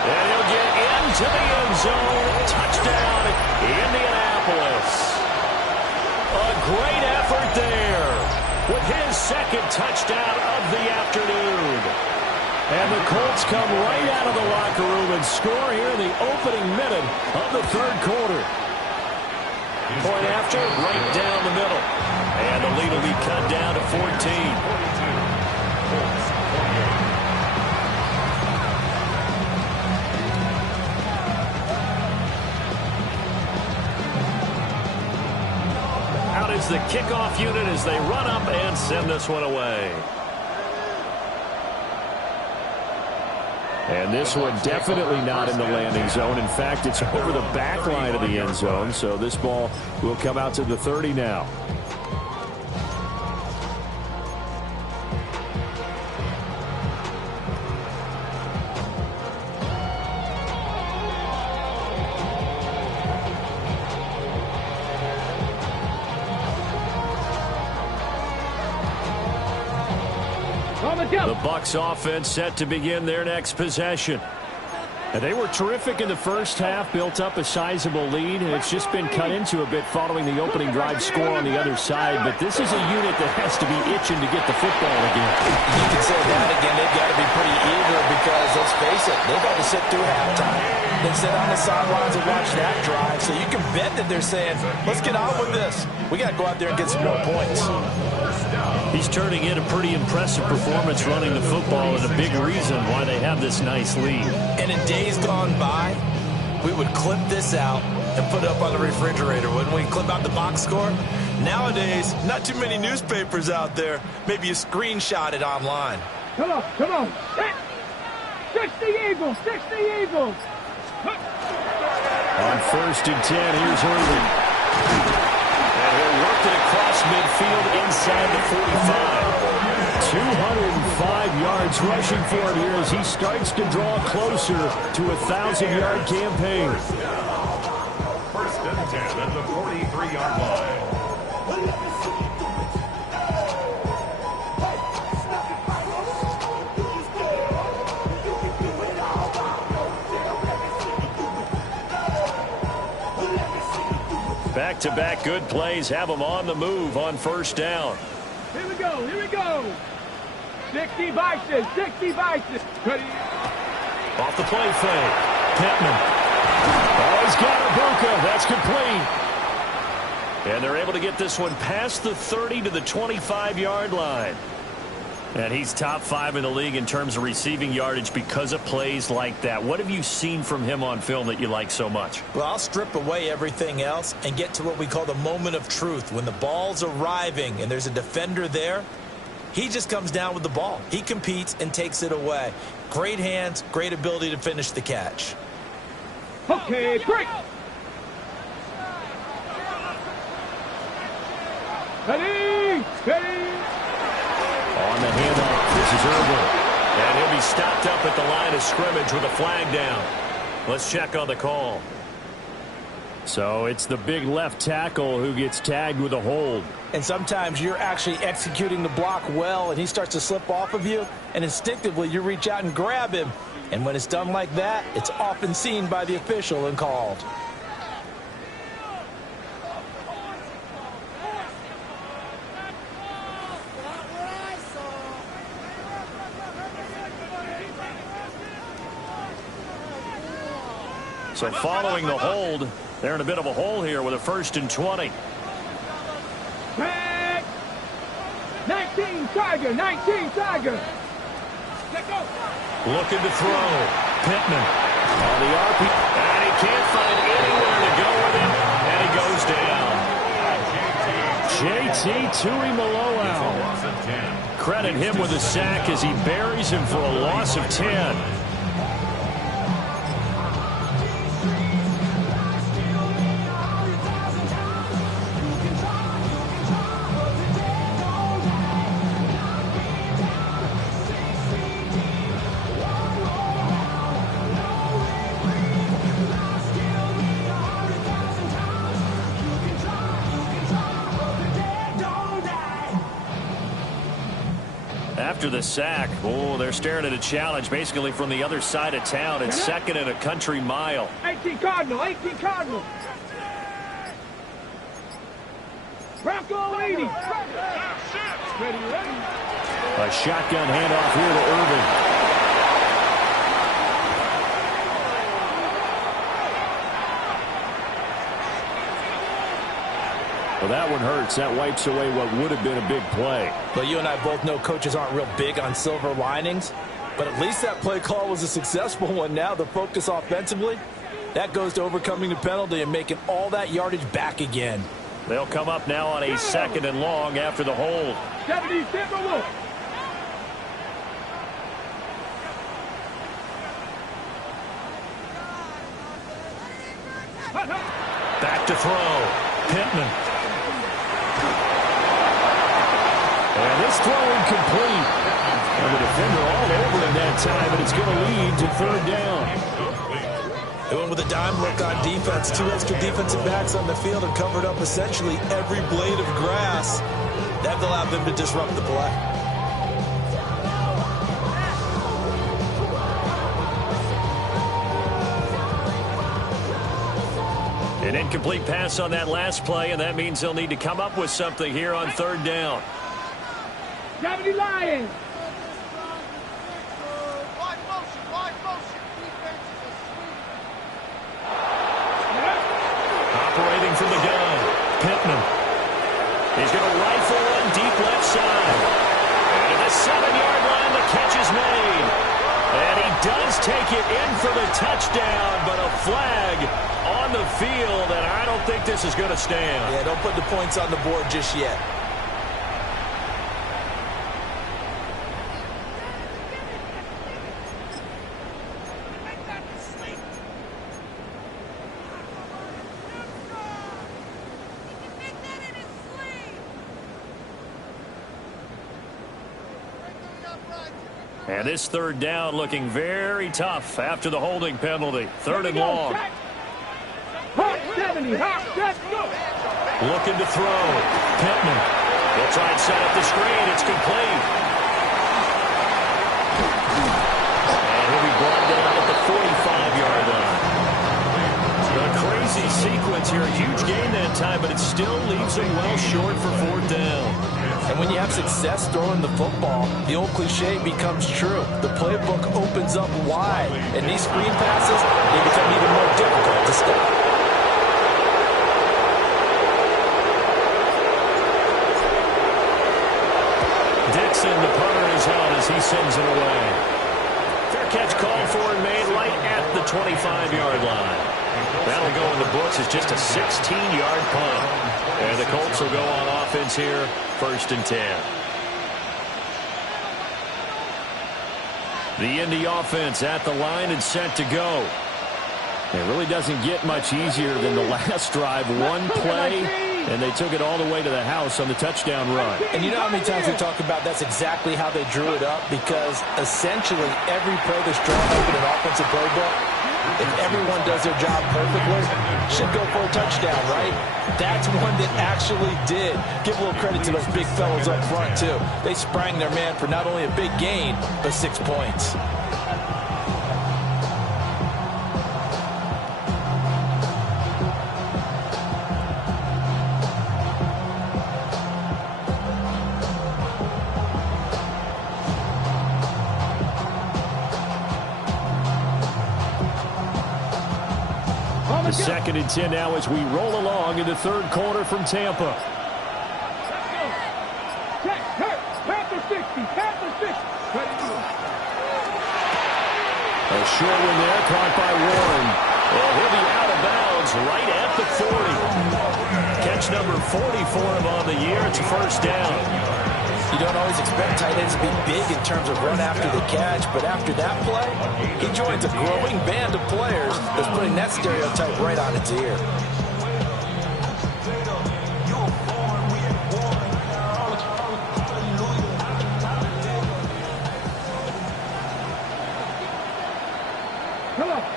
And he'll get into the end zone. Touchdown, Indianapolis. A great effort there with his 2nd touchdown of the afternoon. And the Colts come right out of the locker room and score here in the opening minute of the 3rd quarter. Point after, right down the middle. And the lead will be cut down to 14. is the kickoff unit as they run up and send this one away. And this one definitely not in the landing zone. In fact, it's over the back line of the end zone. So this ball will come out to the 30 now. The Bucs offense set to begin their next possession. And they were terrific in the first half, built up a sizable lead, and it's just been cut into a bit following the opening drive score on the other side. But this is a unit that has to be itching to get the football again. You can say that again. They've got to be pretty eager because, let's face it, they've had to sit through halftime. They sit on the sidelines and watch that drive. So you can bet that they're saying, let's get on with this. We got to go out there and get some more points. He's turning in a pretty impressive performance running the football, and a big reason why they have this nice lead. And in days gone by, we would clip this out and put it up on the refrigerator. Wouldn't we clip out the box score? Nowadays, not too many newspapers out there. Maybe you screenshot it online. Come on, come on. Fix the Eagles, fix the Eagles. On 1st and 10, here's Irvin. And he'll work it across midfield inside the 45. 205 yards rushing for him here as he starts to draw closer to a 1,000-yard campaign. 1st and 10 at the 43-yard line. Back-to-back good plays have them on the move on 1st down. Here we go, here we go. 60 vices, 60 vices. Ready? Off the play fake. Pittman. Oh, he's got Ibuka. That's complete. And they're able to get this one past the 30 to the 25-yard line. And he's top 5 in the league in terms of receiving yardage because of plays like that. What have you seen from him on film that you like so much? Well, I'll strip away everything else and get to what we call the moment of truth. When the ball's arriving and there's a defender there, he just comes down with the ball. He competes and takes it away. Great hands, great ability to finish the catch. Okay, break. Ready, ready. On the handoff, this is Irvin. And he'll be stopped up at the line of scrimmage with a flag down. Let's check on the call. So it's the big left tackle who gets tagged with a hold. And sometimes you're actually executing the block well, and he starts to slip off of you, and instinctively you reach out and grab him. And when it's done like that, it's often seen by the official and called. So following the hold, they're in a bit of a hole here with a 1st and 20. Back. 19 Tiger, 19 Tiger. Let go. Looking to throw. Pittman on the RP. And he can't find anywhere to go with it. And he goes down. JT Tuimoloau. Credit him with a sack as he buries him for a loss of 10. After the sack, oh, they're staring at a challenge basically from the other side of town. It's 2nd and a country mile. 18 Cardinal, 18 Cardinal. Bronco 80. Ready, ready. A shotgun handoff here to Irvin. Well, that one hurts. That wipes away what would have been a big play. Well, you and I both know coaches aren't real big on silver linings, but at least that play call was a successful one. Now the focus offensively, that goes to overcoming the penalty and making all that yardage back again. They'll come up now on a 2nd and long after the hold. 70 Timberwolves. Back to throw. Pittman. And this throw incomplete. And the defender all over him that time, and it's going to lead to 3rd down. They went with a dime look on defense. 2 extra defensive backs on the field and covered up essentially every blade of grass. That allowed them to disrupt the play. An incomplete pass on that last play, and that means they'll need to come up with something here on 3rd down. 70 Lions. Operating from the gun, Pittman. He's going to rifle one deep left side. And at the 7-yard line, the catch is made. And he does take it in for the touchdown, but a flag on the field, and I don't think this is going to stand. Yeah, don't put the points on the board just yet. And this 3rd down looking very tough after the holding penalty. 3rd and long. Hawk 70. Hawk, let's go. Looking to throw. Pittman. He'll try and set up the screen. It's complete. And he'll be brought down at the 45-yard line. A crazy sequence here. A huge gain that time, but it still leaves him well short for 4th down. And when you have success throwing the football, the old cliche becomes true. The playbook opens up wide, and these screen passes, they become even more difficult to stop. Dixon, the punter, is out as he sends it away. Fair catch called for and made right at the 25-yard line. That'll go in the books as just a 16-yard punt. And the Colts will go on offense here, 1st and 10. The Indy offense at the line and set to go. It really doesn't get much easier than the last drive. One play, and they took it all the way to the house on the touchdown run. And you know how many times we talk about that's exactly how they drew it up? Because essentially every play that's drawn up in an offensive playbook, if everyone does their job perfectly, should go for a touchdown, right? That's one that actually did. Give a little credit to those big fellows up front, too. They sprang their man for not only a big gain, but 6 points. The 2nd and 10 now as we roll along in the 3rd quarter from Tampa. Check, hurt, Panther 60, Panther 60. A short one there, caught by Warren. Well, he'll be out of bounds right at the 40. Catch number 40 for him on the year. It's a 1st down. You don't always expect tight ends to be big in terms of run after the catch, but after that play, he joins a growing band of players that's putting that stereotype right on its ear.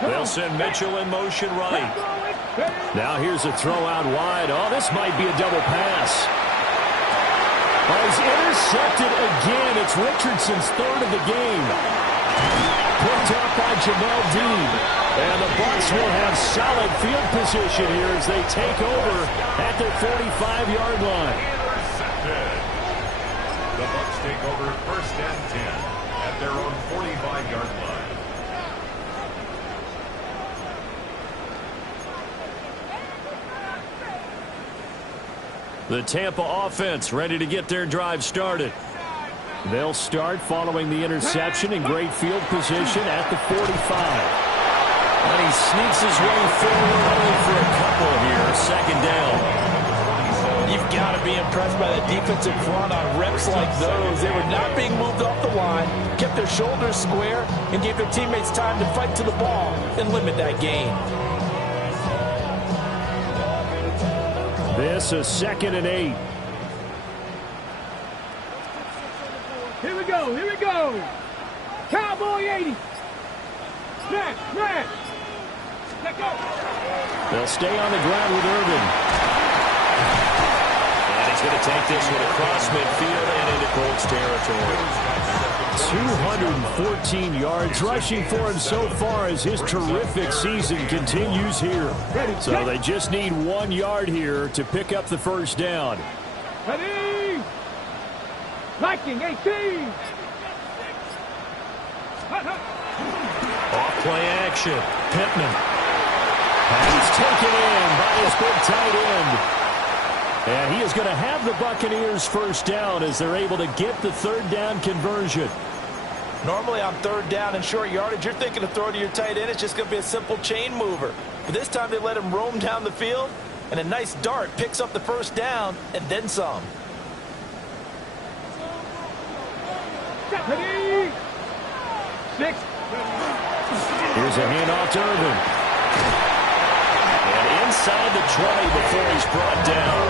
They'll send Mitchell in motion right. Now here's a throw out wide. Oh, this might be a double pass. Oh, he's intercepted again. It's Richardson's 3rd of the game. Picked up by Jamel Dean. And the Bucs will have solid field position here as they take over at their 45-yard line. Intercepted. The Bucs take over 1st and 10 at their own 45-yard line. The Tampa offense ready to get their drive started. They'll start following the interception in great field position at the 45. And he sneaks his way forward only for a couple here. 2nd down. You've got to be impressed by the defensive front on reps like those. They were not being moved off the line, kept their shoulders square, and gave their teammates time to fight to the ball and limit that gain. This is 2nd and 8. Here we go, here we go. Cowboy 80. Smash. Let go. They'll stay on the ground with Irvin. And he's going to take this one across midfield and into Colts territory. 214 yards rushing for him so far as his terrific season continues here. So they just need 1 yard here to pick up the first down. Ready. Viking 18. Off play action. Pittman. And he's taken in by his big tight end. And he is going to have the Buccaneers first down as they're able to get the third down conversion. Normally on third down and short yardage, you're thinking to throw to your tight end. It's just going to be a simple chain mover. But this time they let him roam down the field, and a nice dart picks up the first down and then some. Ready. 6. Here's a handoff to Irvin. And inside the 20 before he's brought down.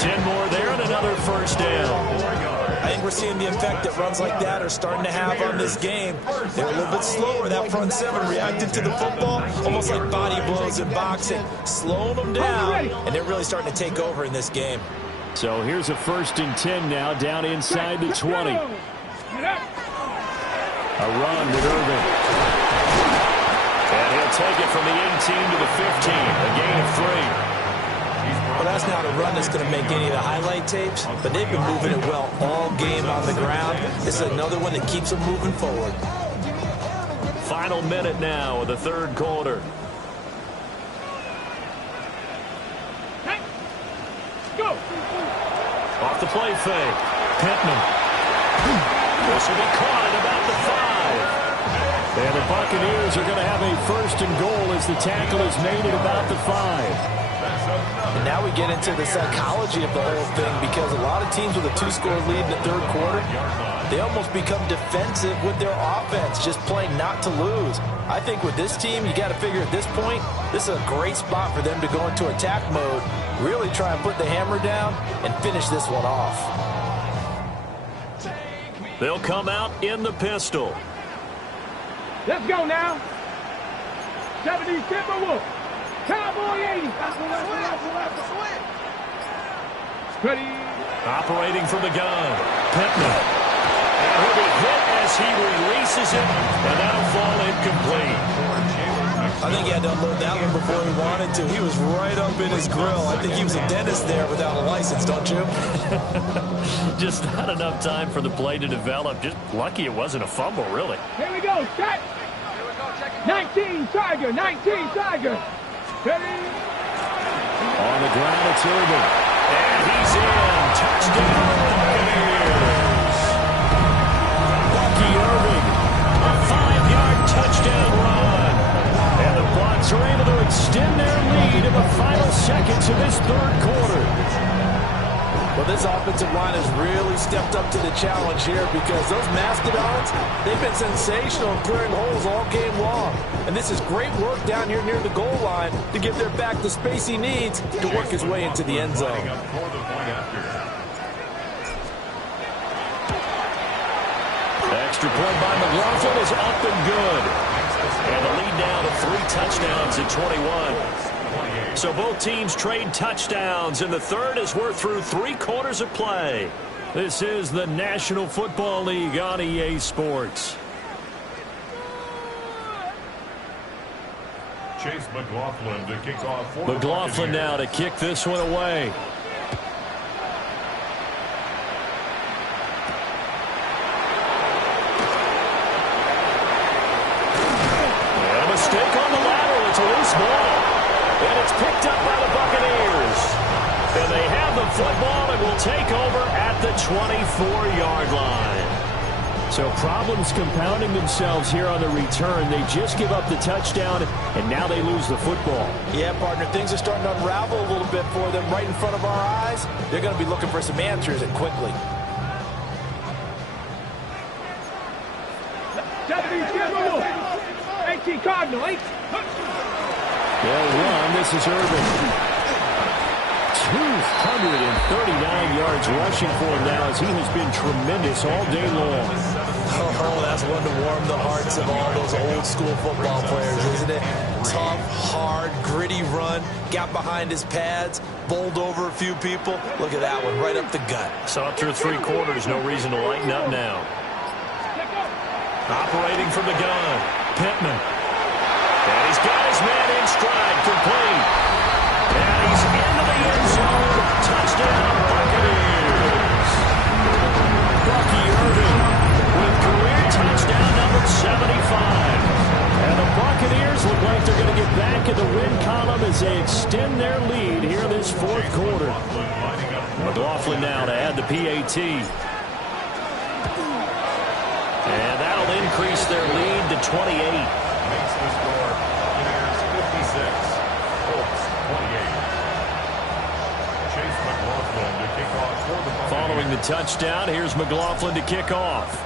10 more there and another first down. I think we're seeing the effect that runs like that are starting to have on this game. They're a little bit slower. That front seven reacted to the football almost like body blows in boxing, slowing them down, and they're really starting to take over in this game. So here's a 1st and 10 now down inside the 20. A run with Irvin. And he'll take it from the 18 to the 15. A gain of 3. Well, that's not a run that's going to make any of the highlight tapes, but they've been moving it well all game on the ground. This is another one that keeps them moving forward. Final minute now of the third quarter. Go. Off the play fake. Pittman. This will be caught at about the 5. And the Buccaneers are going to have a 1st and goal as the tackle is made at about the 5. And now we get into the psychology of the whole thing, because a lot of teams with a 2-score lead in the third quarter, they almost become defensive with their offense, just playing not to lose. I think with this team, you got to figure at this point, this is a great spot for them to go into attack mode, really try and put the hammer down and finish this one off. They'll come out in the pistol. Let's go now. 70 Timberwolf. Cowboy 80. Ready. Operating from the gun. Pittman. And he'll be hit as he releases it, and that'll fall incomplete. I think he had to unload that one before he wanted to. He was right up in his grill. I think he was a dentist there without a license, don't you? Just not enough time for the play to develop. Just lucky it wasn't a fumble, really. Here we go. Set. 19 Tiger. 19 Tiger. Ready. On the ground, it's Irvin. And he's in. Touchdown, Buccaneers. Bucky Irvin. A 5-yard touchdown run. And the Bucs are able to extend their lead in the final seconds of this third quarter. Well, this offensive line has really stepped up to the challenge here, because those Mastodons, they've been sensational in clearing holes all game long. And this is great work down here near the goal line to give their back the space he needs to work his way into the end zone. Extra point by McLaughlin is up and good. And the lead now to 3 touchdowns at 21. So both teams trade touchdowns in the third as we're through 3 quarters of play. This is the National Football League on EA Sports. Chase McLaughlin to kick off for McLaughlin now to kick this one away. And a mistake on the lateral. It's a loose ball. And it's picked up by the Buccaneers. And they have the football and will take over at the 24-yard line. So problems compounding themselves here on the return. They just give up the touchdown, and now they lose the football. Yeah, partner, things are starting to unravel a little bit for them right in front of our eyes. They're going to be looking for some answers, and quickly. 18 Cardinal, 8. They'll run. This is Irvin. 239 yards rushing for him now as he has been tremendous all day long. Oh, that's one to warm the hearts of all those old school football players, isn't it? Tough, hard, gritty run, got behind his pads, bowled over a few people. Look at that one, right up the gut. Saw through 3 quarters, no reason to lighten up now. Operating from the gun, Pittman. And he's got his man in stride, complete. And he's into the end zone. Touchdown, Buccaneers. Bucky Irvin with career touchdown number 75. And the Buccaneers look like they're going to get back in the win column as they extend their lead here in this 4th quarter. McLaughlin now to add the PAT. And that'll increase their lead to 28. Makes the score Buccaneers 56, Colts 28. Chase McLaughlin to kick off for the Buccaneers. Following the touchdown, here's McLaughlin to kick off.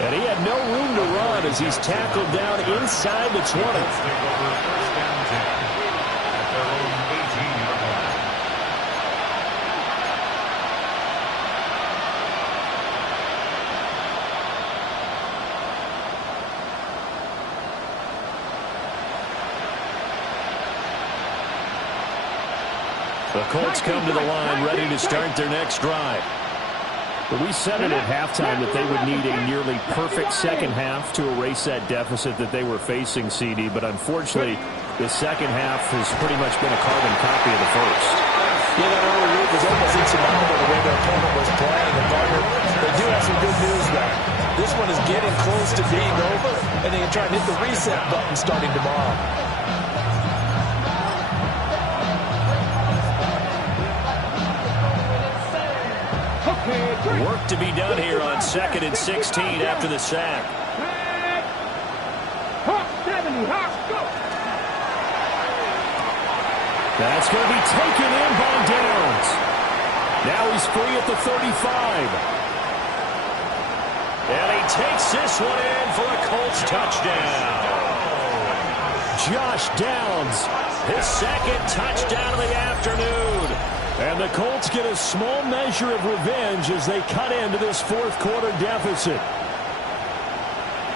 And he had no room to run as he's tackled down inside the 20. Take over 1st and 10 at their own 18-yard line. The Colts come to the line ready to start their next drive. But we said it at halftime that they would need a nearly perfect second half to erase that deficit that they were facing, CD. But unfortunately, the second half has pretty much been a carbon copy of the first. Yeah, that early lead was almost insurmountable the way their opponent was playing. And partner, they do have some good news though. This one is getting close to being over, and they can try and hit the reset button starting tomorrow. Work to be done here on 2nd and 16 after the sack. That's going to be taken in by Downs. Now he's free at the 35. And he takes this one in for a Colts touchdown. Josh Downs, his 2nd touchdown of the afternoon. And the Colts get a small measure of revenge as they cut into this 4th quarter deficit.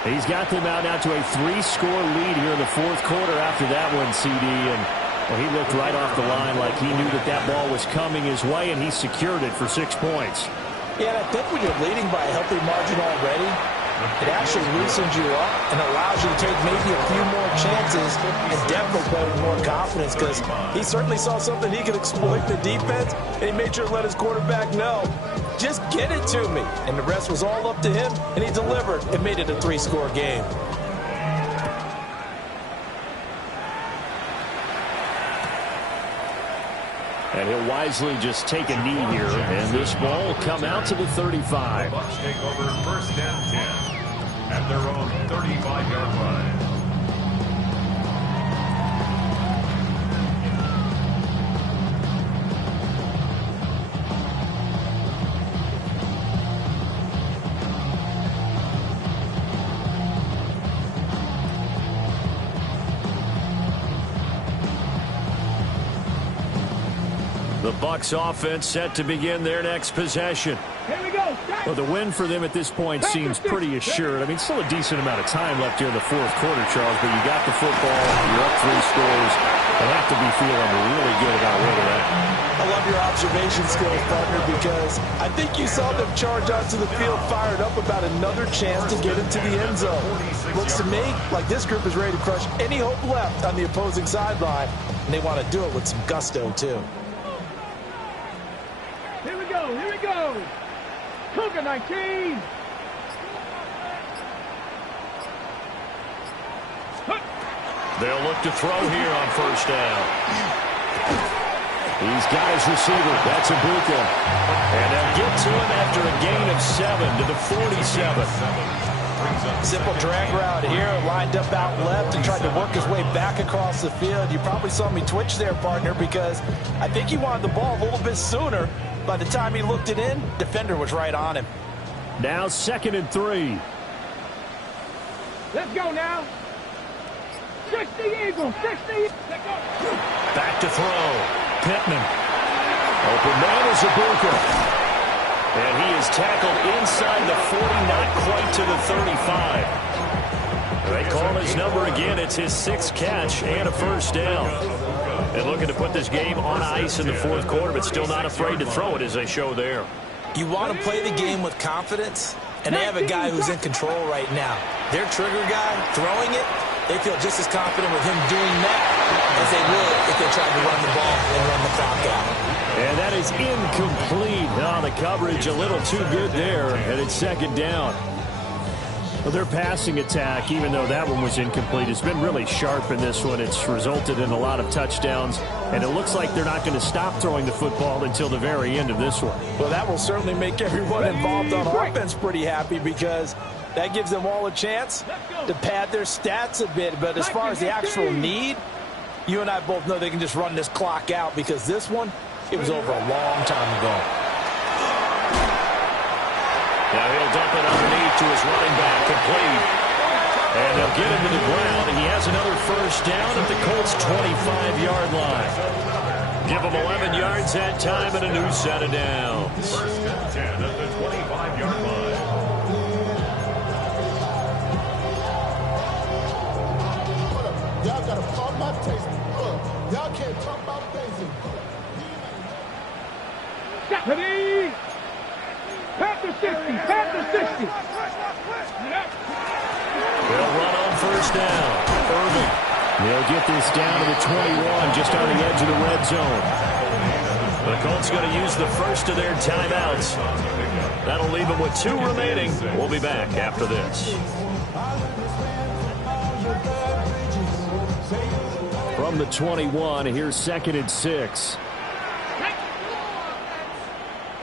He's got them out now to a 3-score lead here in the 4th quarter after that one, CD. And well, he looked right off the line like he knew that that ball was coming his way, and he secured it for 6 points. Yeah, and I think when you're leading by a healthy margin already, it actually loosens you up and allows you to take maybe a few more chances and definitely play with more confidence because he certainly saw something he could exploit in the defense, and he made sure to let his quarterback know, just get it to me. And the rest was all up to him, and he delivered and made it a 3-score game. And he'll wisely just take a knee here, and this ball will come out to the 35. The Bucs take over 1st and 10 at their own 35-yard line. The Bucs offense set to begin their next possession. Here we go. Well, the win for them at this point seems pretty assured. I mean, still a decent amount of time left here in the 4th quarter, Charles, but you got the football, you're up 3 scores. They have to be feeling really good about where they're at. I love your observation skills, partner, because I think you saw them charge onto the field fired up about another chance to get into the end zone. Looks to me like this group is ready to crush any hope left on the opposing sideline, and they want to do it with some gusto, too. Here we go. Here we go. Cougar 19. They'll look to throw here on 1st down. He's got his receiver. That's Ibuka. And they'll get to him after a gain of 7 to the 47. Simple drag route here, lined up out left and tried to work his way back across the field. You probably saw me twitch there, partner, because I think he wanted the ball a little bit sooner. By the time he looked it in, defender was right on him. Now 2nd and 3. Let's go now. 60 Eagles, 60. Let's go. Back to throw. Pittman. Open man is Ibuka. And he is tackled inside the 40, not quite to the 35. They call his number again. It's his 6th catch and a first down. And looking to put this game on ice in the 4th quarter, but still not afraid to throw it as they show there. You want to play the game with confidence, and they have a guy who's in control right now. Their trigger guy, throwing it, they feel just as confident with him doing that as they would if they tried to run the ball and run the clock out. And that is incomplete. Oh, the coverage a little too good there, and it's 2nd down. Well, their passing attack, even though that one was incomplete, has been really sharp in this one. It's resulted in a lot of touchdowns, and it looks like they're not going to stop throwing the football until the very end of this one. Well, that will certainly make everyone involved on offense pretty happy, because that gives them all a chance to pad their stats a bit. But as far as the actual need, you and I both know they can just run this clock out, because this one, it was over a long time ago. Now he'll dump it underneath to his running back, complete. And they'll get him to the ground. He has another first down at the Colts' 25-yard line. Give him 11 yards that time and a new set of downs. 1st and 10 at the 25-yard line. Y'all gotta pump my taste. Y'all can't talk about basic. Stephanie! Panther 60, Panther 60. They'll run on first down. Irving. They'll get this down to the 21, just on the edge of the red zone. The Colts going to use the first of their timeouts. That'll leave them with 2 remaining. We'll be back after this. From the 21, here's 2nd and 6.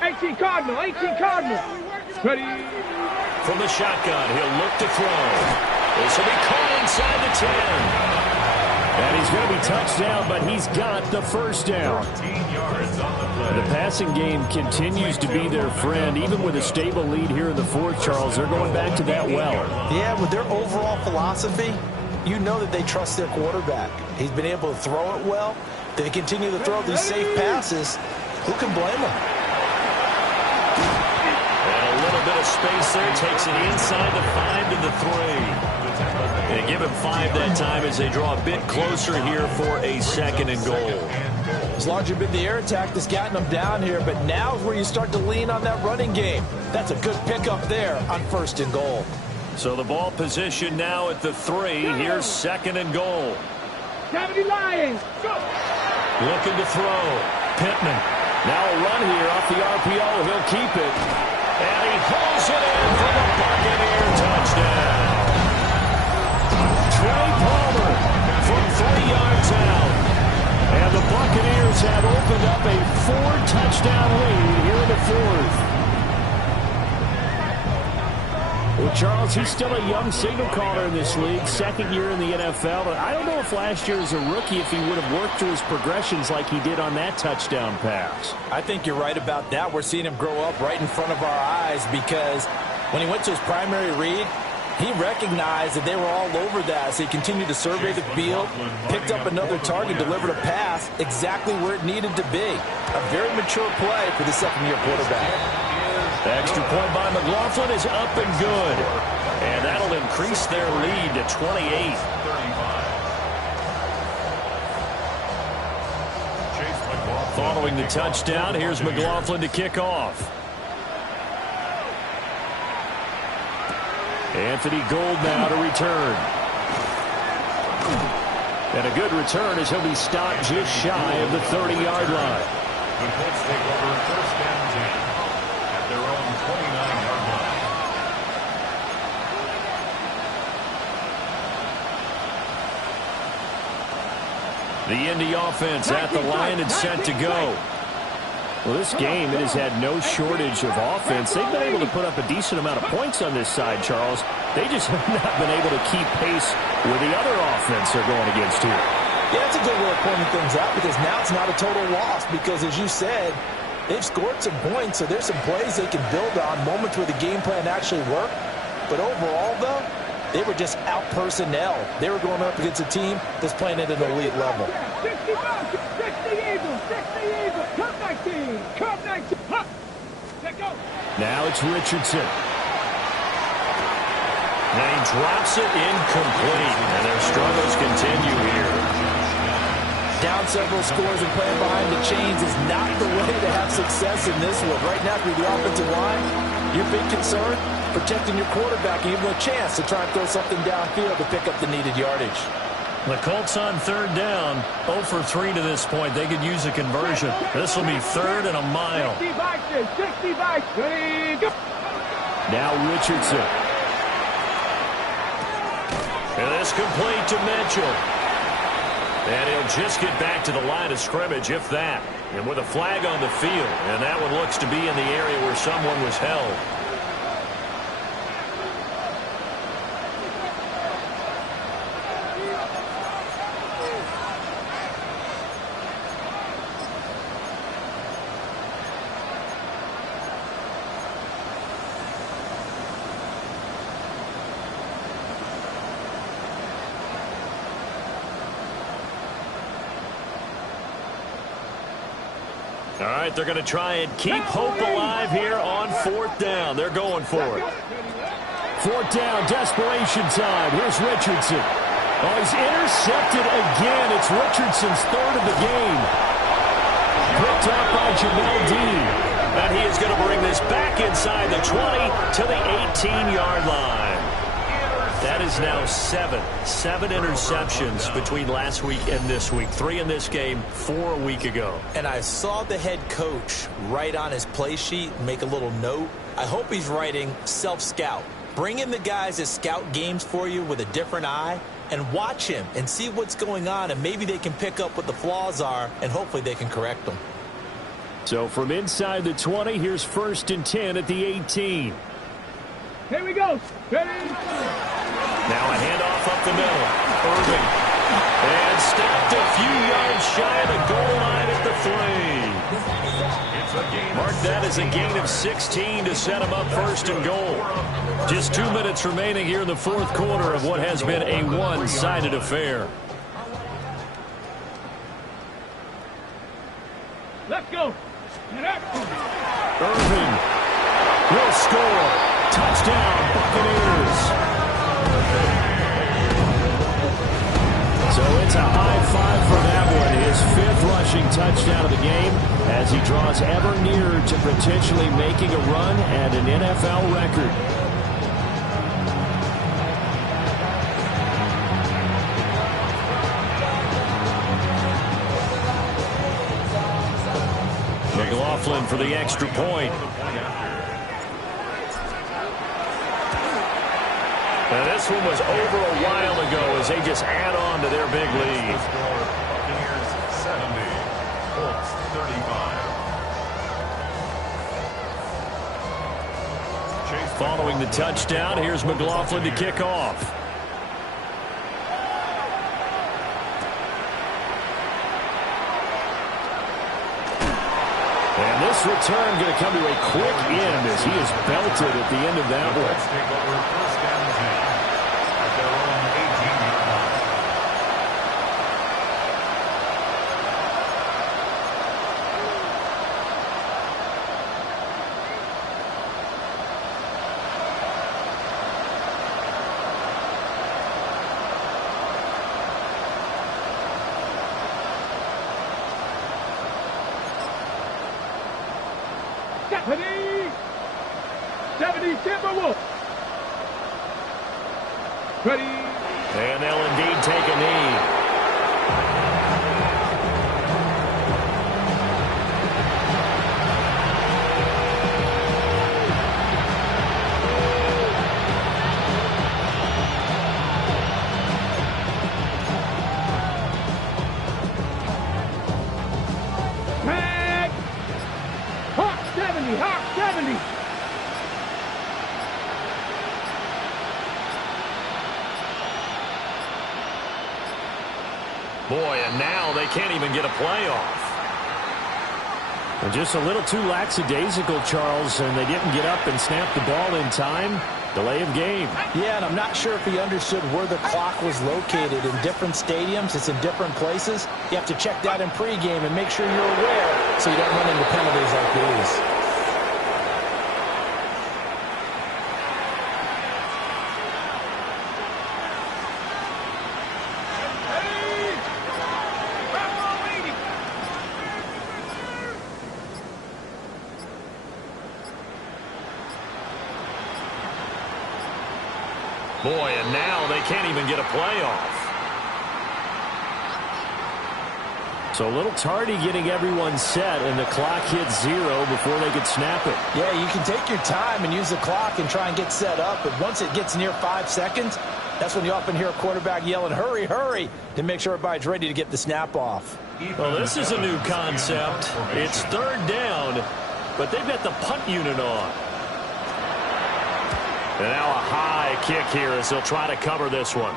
18 Cardinal, 18 Cardinal. Ready? From the shotgun, he'll look to throw. This will be caught inside the 10. And he's going to be touched down, but he's got the first down. 13 yards on the play. The passing game continues to be their friend. Even with a stable lead here in the 4th, Charles, they're going back to that well. Yeah, with their overall philosophy, you know that they trust their quarterback. He's been able to throw it well. They continue to throw these safe passes. Who can blame them? And a little bit of space there. Takes it inside the 5 to the 3. They give him 5 that time as they draw a bit closer here for a 2nd and goal. It's largely been the air attack that's gotten them down here, but now is where you start to lean on that running game. That's a good pickup there on 1st and goal. So the ball position now at the 3. Here's 2nd and goal. 70 Lions. Go. Looking to throw. Pittman. Now a run here off the RPO. He'll keep it. And he pulls it in for the Buccaneer touchdown. Trey Palmer from 3 yards out. And the Buccaneers have opened up a 4-touchdown lead here in the 4th. Well, Charles, he's still a young signal caller in this league, 2nd year in the NFL. But I don't know if last year as a rookie, if he would have worked through his progressions like he did on that touchdown pass. I think you're right about that. We're seeing him grow up right in front of our eyes, because when he went to his primary read, he recognized that they were all over that. So he continued to survey the field, picked up another target, delivered a pass exactly where it needed to be. A very mature play for the 2nd-year quarterback. The extra point by McLaughlin is up and good. And that'll increase their lead to 28. Following the touchdown, here's McLaughlin to kick off. Anthony Gould now to return. And a good return as he'll be stopped just shy of the 30-yard line. The Colts take over 1st and 10 at their own 29-yard line. The Indy offense at the line and set to go. Well, this game, it has had no shortage of offense. They've been able to put up a decent amount of points on this side, Charles. They just have not been able to keep pace with the other offense they're going against here. Yeah, that's a good way of pointing things out because now it's not a total loss because, as you said, they've scored some points, so there's some plays they can build on, moments where the game plan actually worked. But overall, though, they were just out-personnel. They were going up against a team that's playing at an elite level. 60 Eagles, 60 Eagles, Cup 19, Cup 19, huh. Let go. Now it's Richardson. And he drops it incomplete, and their struggles continue here. Down several scores and playing behind the chains is not the way to have success in this one. Right now, through the offensive line, your big concern, protecting your quarterback and giving him a chance to try and throw something downfield to pick up the needed yardage. The Colts on third down, 0 for 3 to this point. They could use a conversion. This will be third and a mile. 60 bikes, ready, go. Now Richardson. And this complete to Mitchell. And he'll just get back to the line of scrimmage, if that. And with a flag on the field. And that one looks to be in the area where someone was held. All right, they're going to try and keep hope alive here on fourth down. They're going for it. Fourth down, desperation time. Here's Richardson. Oh, he's intercepted again. It's Richardson's third of the game. Picked up by Jamel Dean. And he is going to bring this back inside the 20 to the 18-yard line. That is now seven interceptions between last week and this week. 3 in this game, 4 a week ago. And I saw the head coach write on his play sheet, make a little note. I hope he's writing self-scout. Bring in the guys that scout games for you with a different eye and watch him and see what's going on, and maybe they can pick up what the flaws are, and hopefully they can correct them. So from inside the 20, here's 1st and 10 at the 18. Here we go. Ready? Now a handoff up the middle. Irving. And stopped a few yards shy of the goal line at the 3. Mark that as a gain of 16 to set him up 1st and goal. Just 2 minutes remaining here in the 4th quarter of what has been a one-sided affair. Let's go. Irving will score. Touchdown, Buccaneers. So it's a high five for that one. His 5th rushing touchdown of the game as he draws ever nearer to potentially making a run at an NFL record. McLaughlin for the extra point. And this one was over a while ago as they just add on to their big lead. Buccaneers 70, Colts 35. Following the touchdown, here's McLaughlin to kick off. And this return going to come to a quick end as he is belted at the end of that one. Let's take over 1st and 10 at their own 18-yard line. Timberwolves. Ready. And they'll indeed take a knee. Boy, and now they can't even get a play off. And just a little too lackadaisical, Charles, and they didn't get up and snap the ball in time. Delay of game. Yeah, and I'm not sure if he understood where the clock was located. In different stadiums, it's in different places. You have to check that in pregame and make sure you're aware so you don't run into penalties like these. Boy, and now they can't even get a play off. So a little tardy getting everyone set, and the clock hits 0 before they could snap it. Yeah, you can take your time and use the clock and try and get set up, but once it gets near 5 seconds, that's when you often hear a quarterback yelling, hurry, hurry, to make sure everybody's ready to get the snap off. Well, this is a new concept. It's 3rd down, but they've got the punt unit on. And now a high kick here as they'll try to cover this one.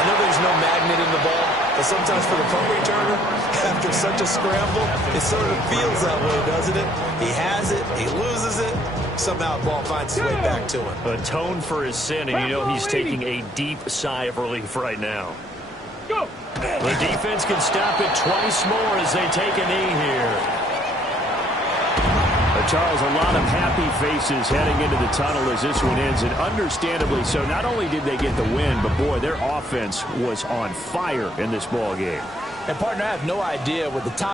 I know there's no magnet in the ball, but sometimes for the punt returner, after such a scramble, it sort of feels that way, doesn't it? He has it, he loses it, somehow the ball finds its way back to him. Atone for his sin, and you know he's taking a deep sigh of relief right now. Go. The defense can stop it twice more as they take a knee here. Charles, a lot of happy faces heading into the tunnel as this one ends, and understandably so. Not only did they get the win, but, boy, their offense was on fire in this ball game. And, partner, I have no idea what the top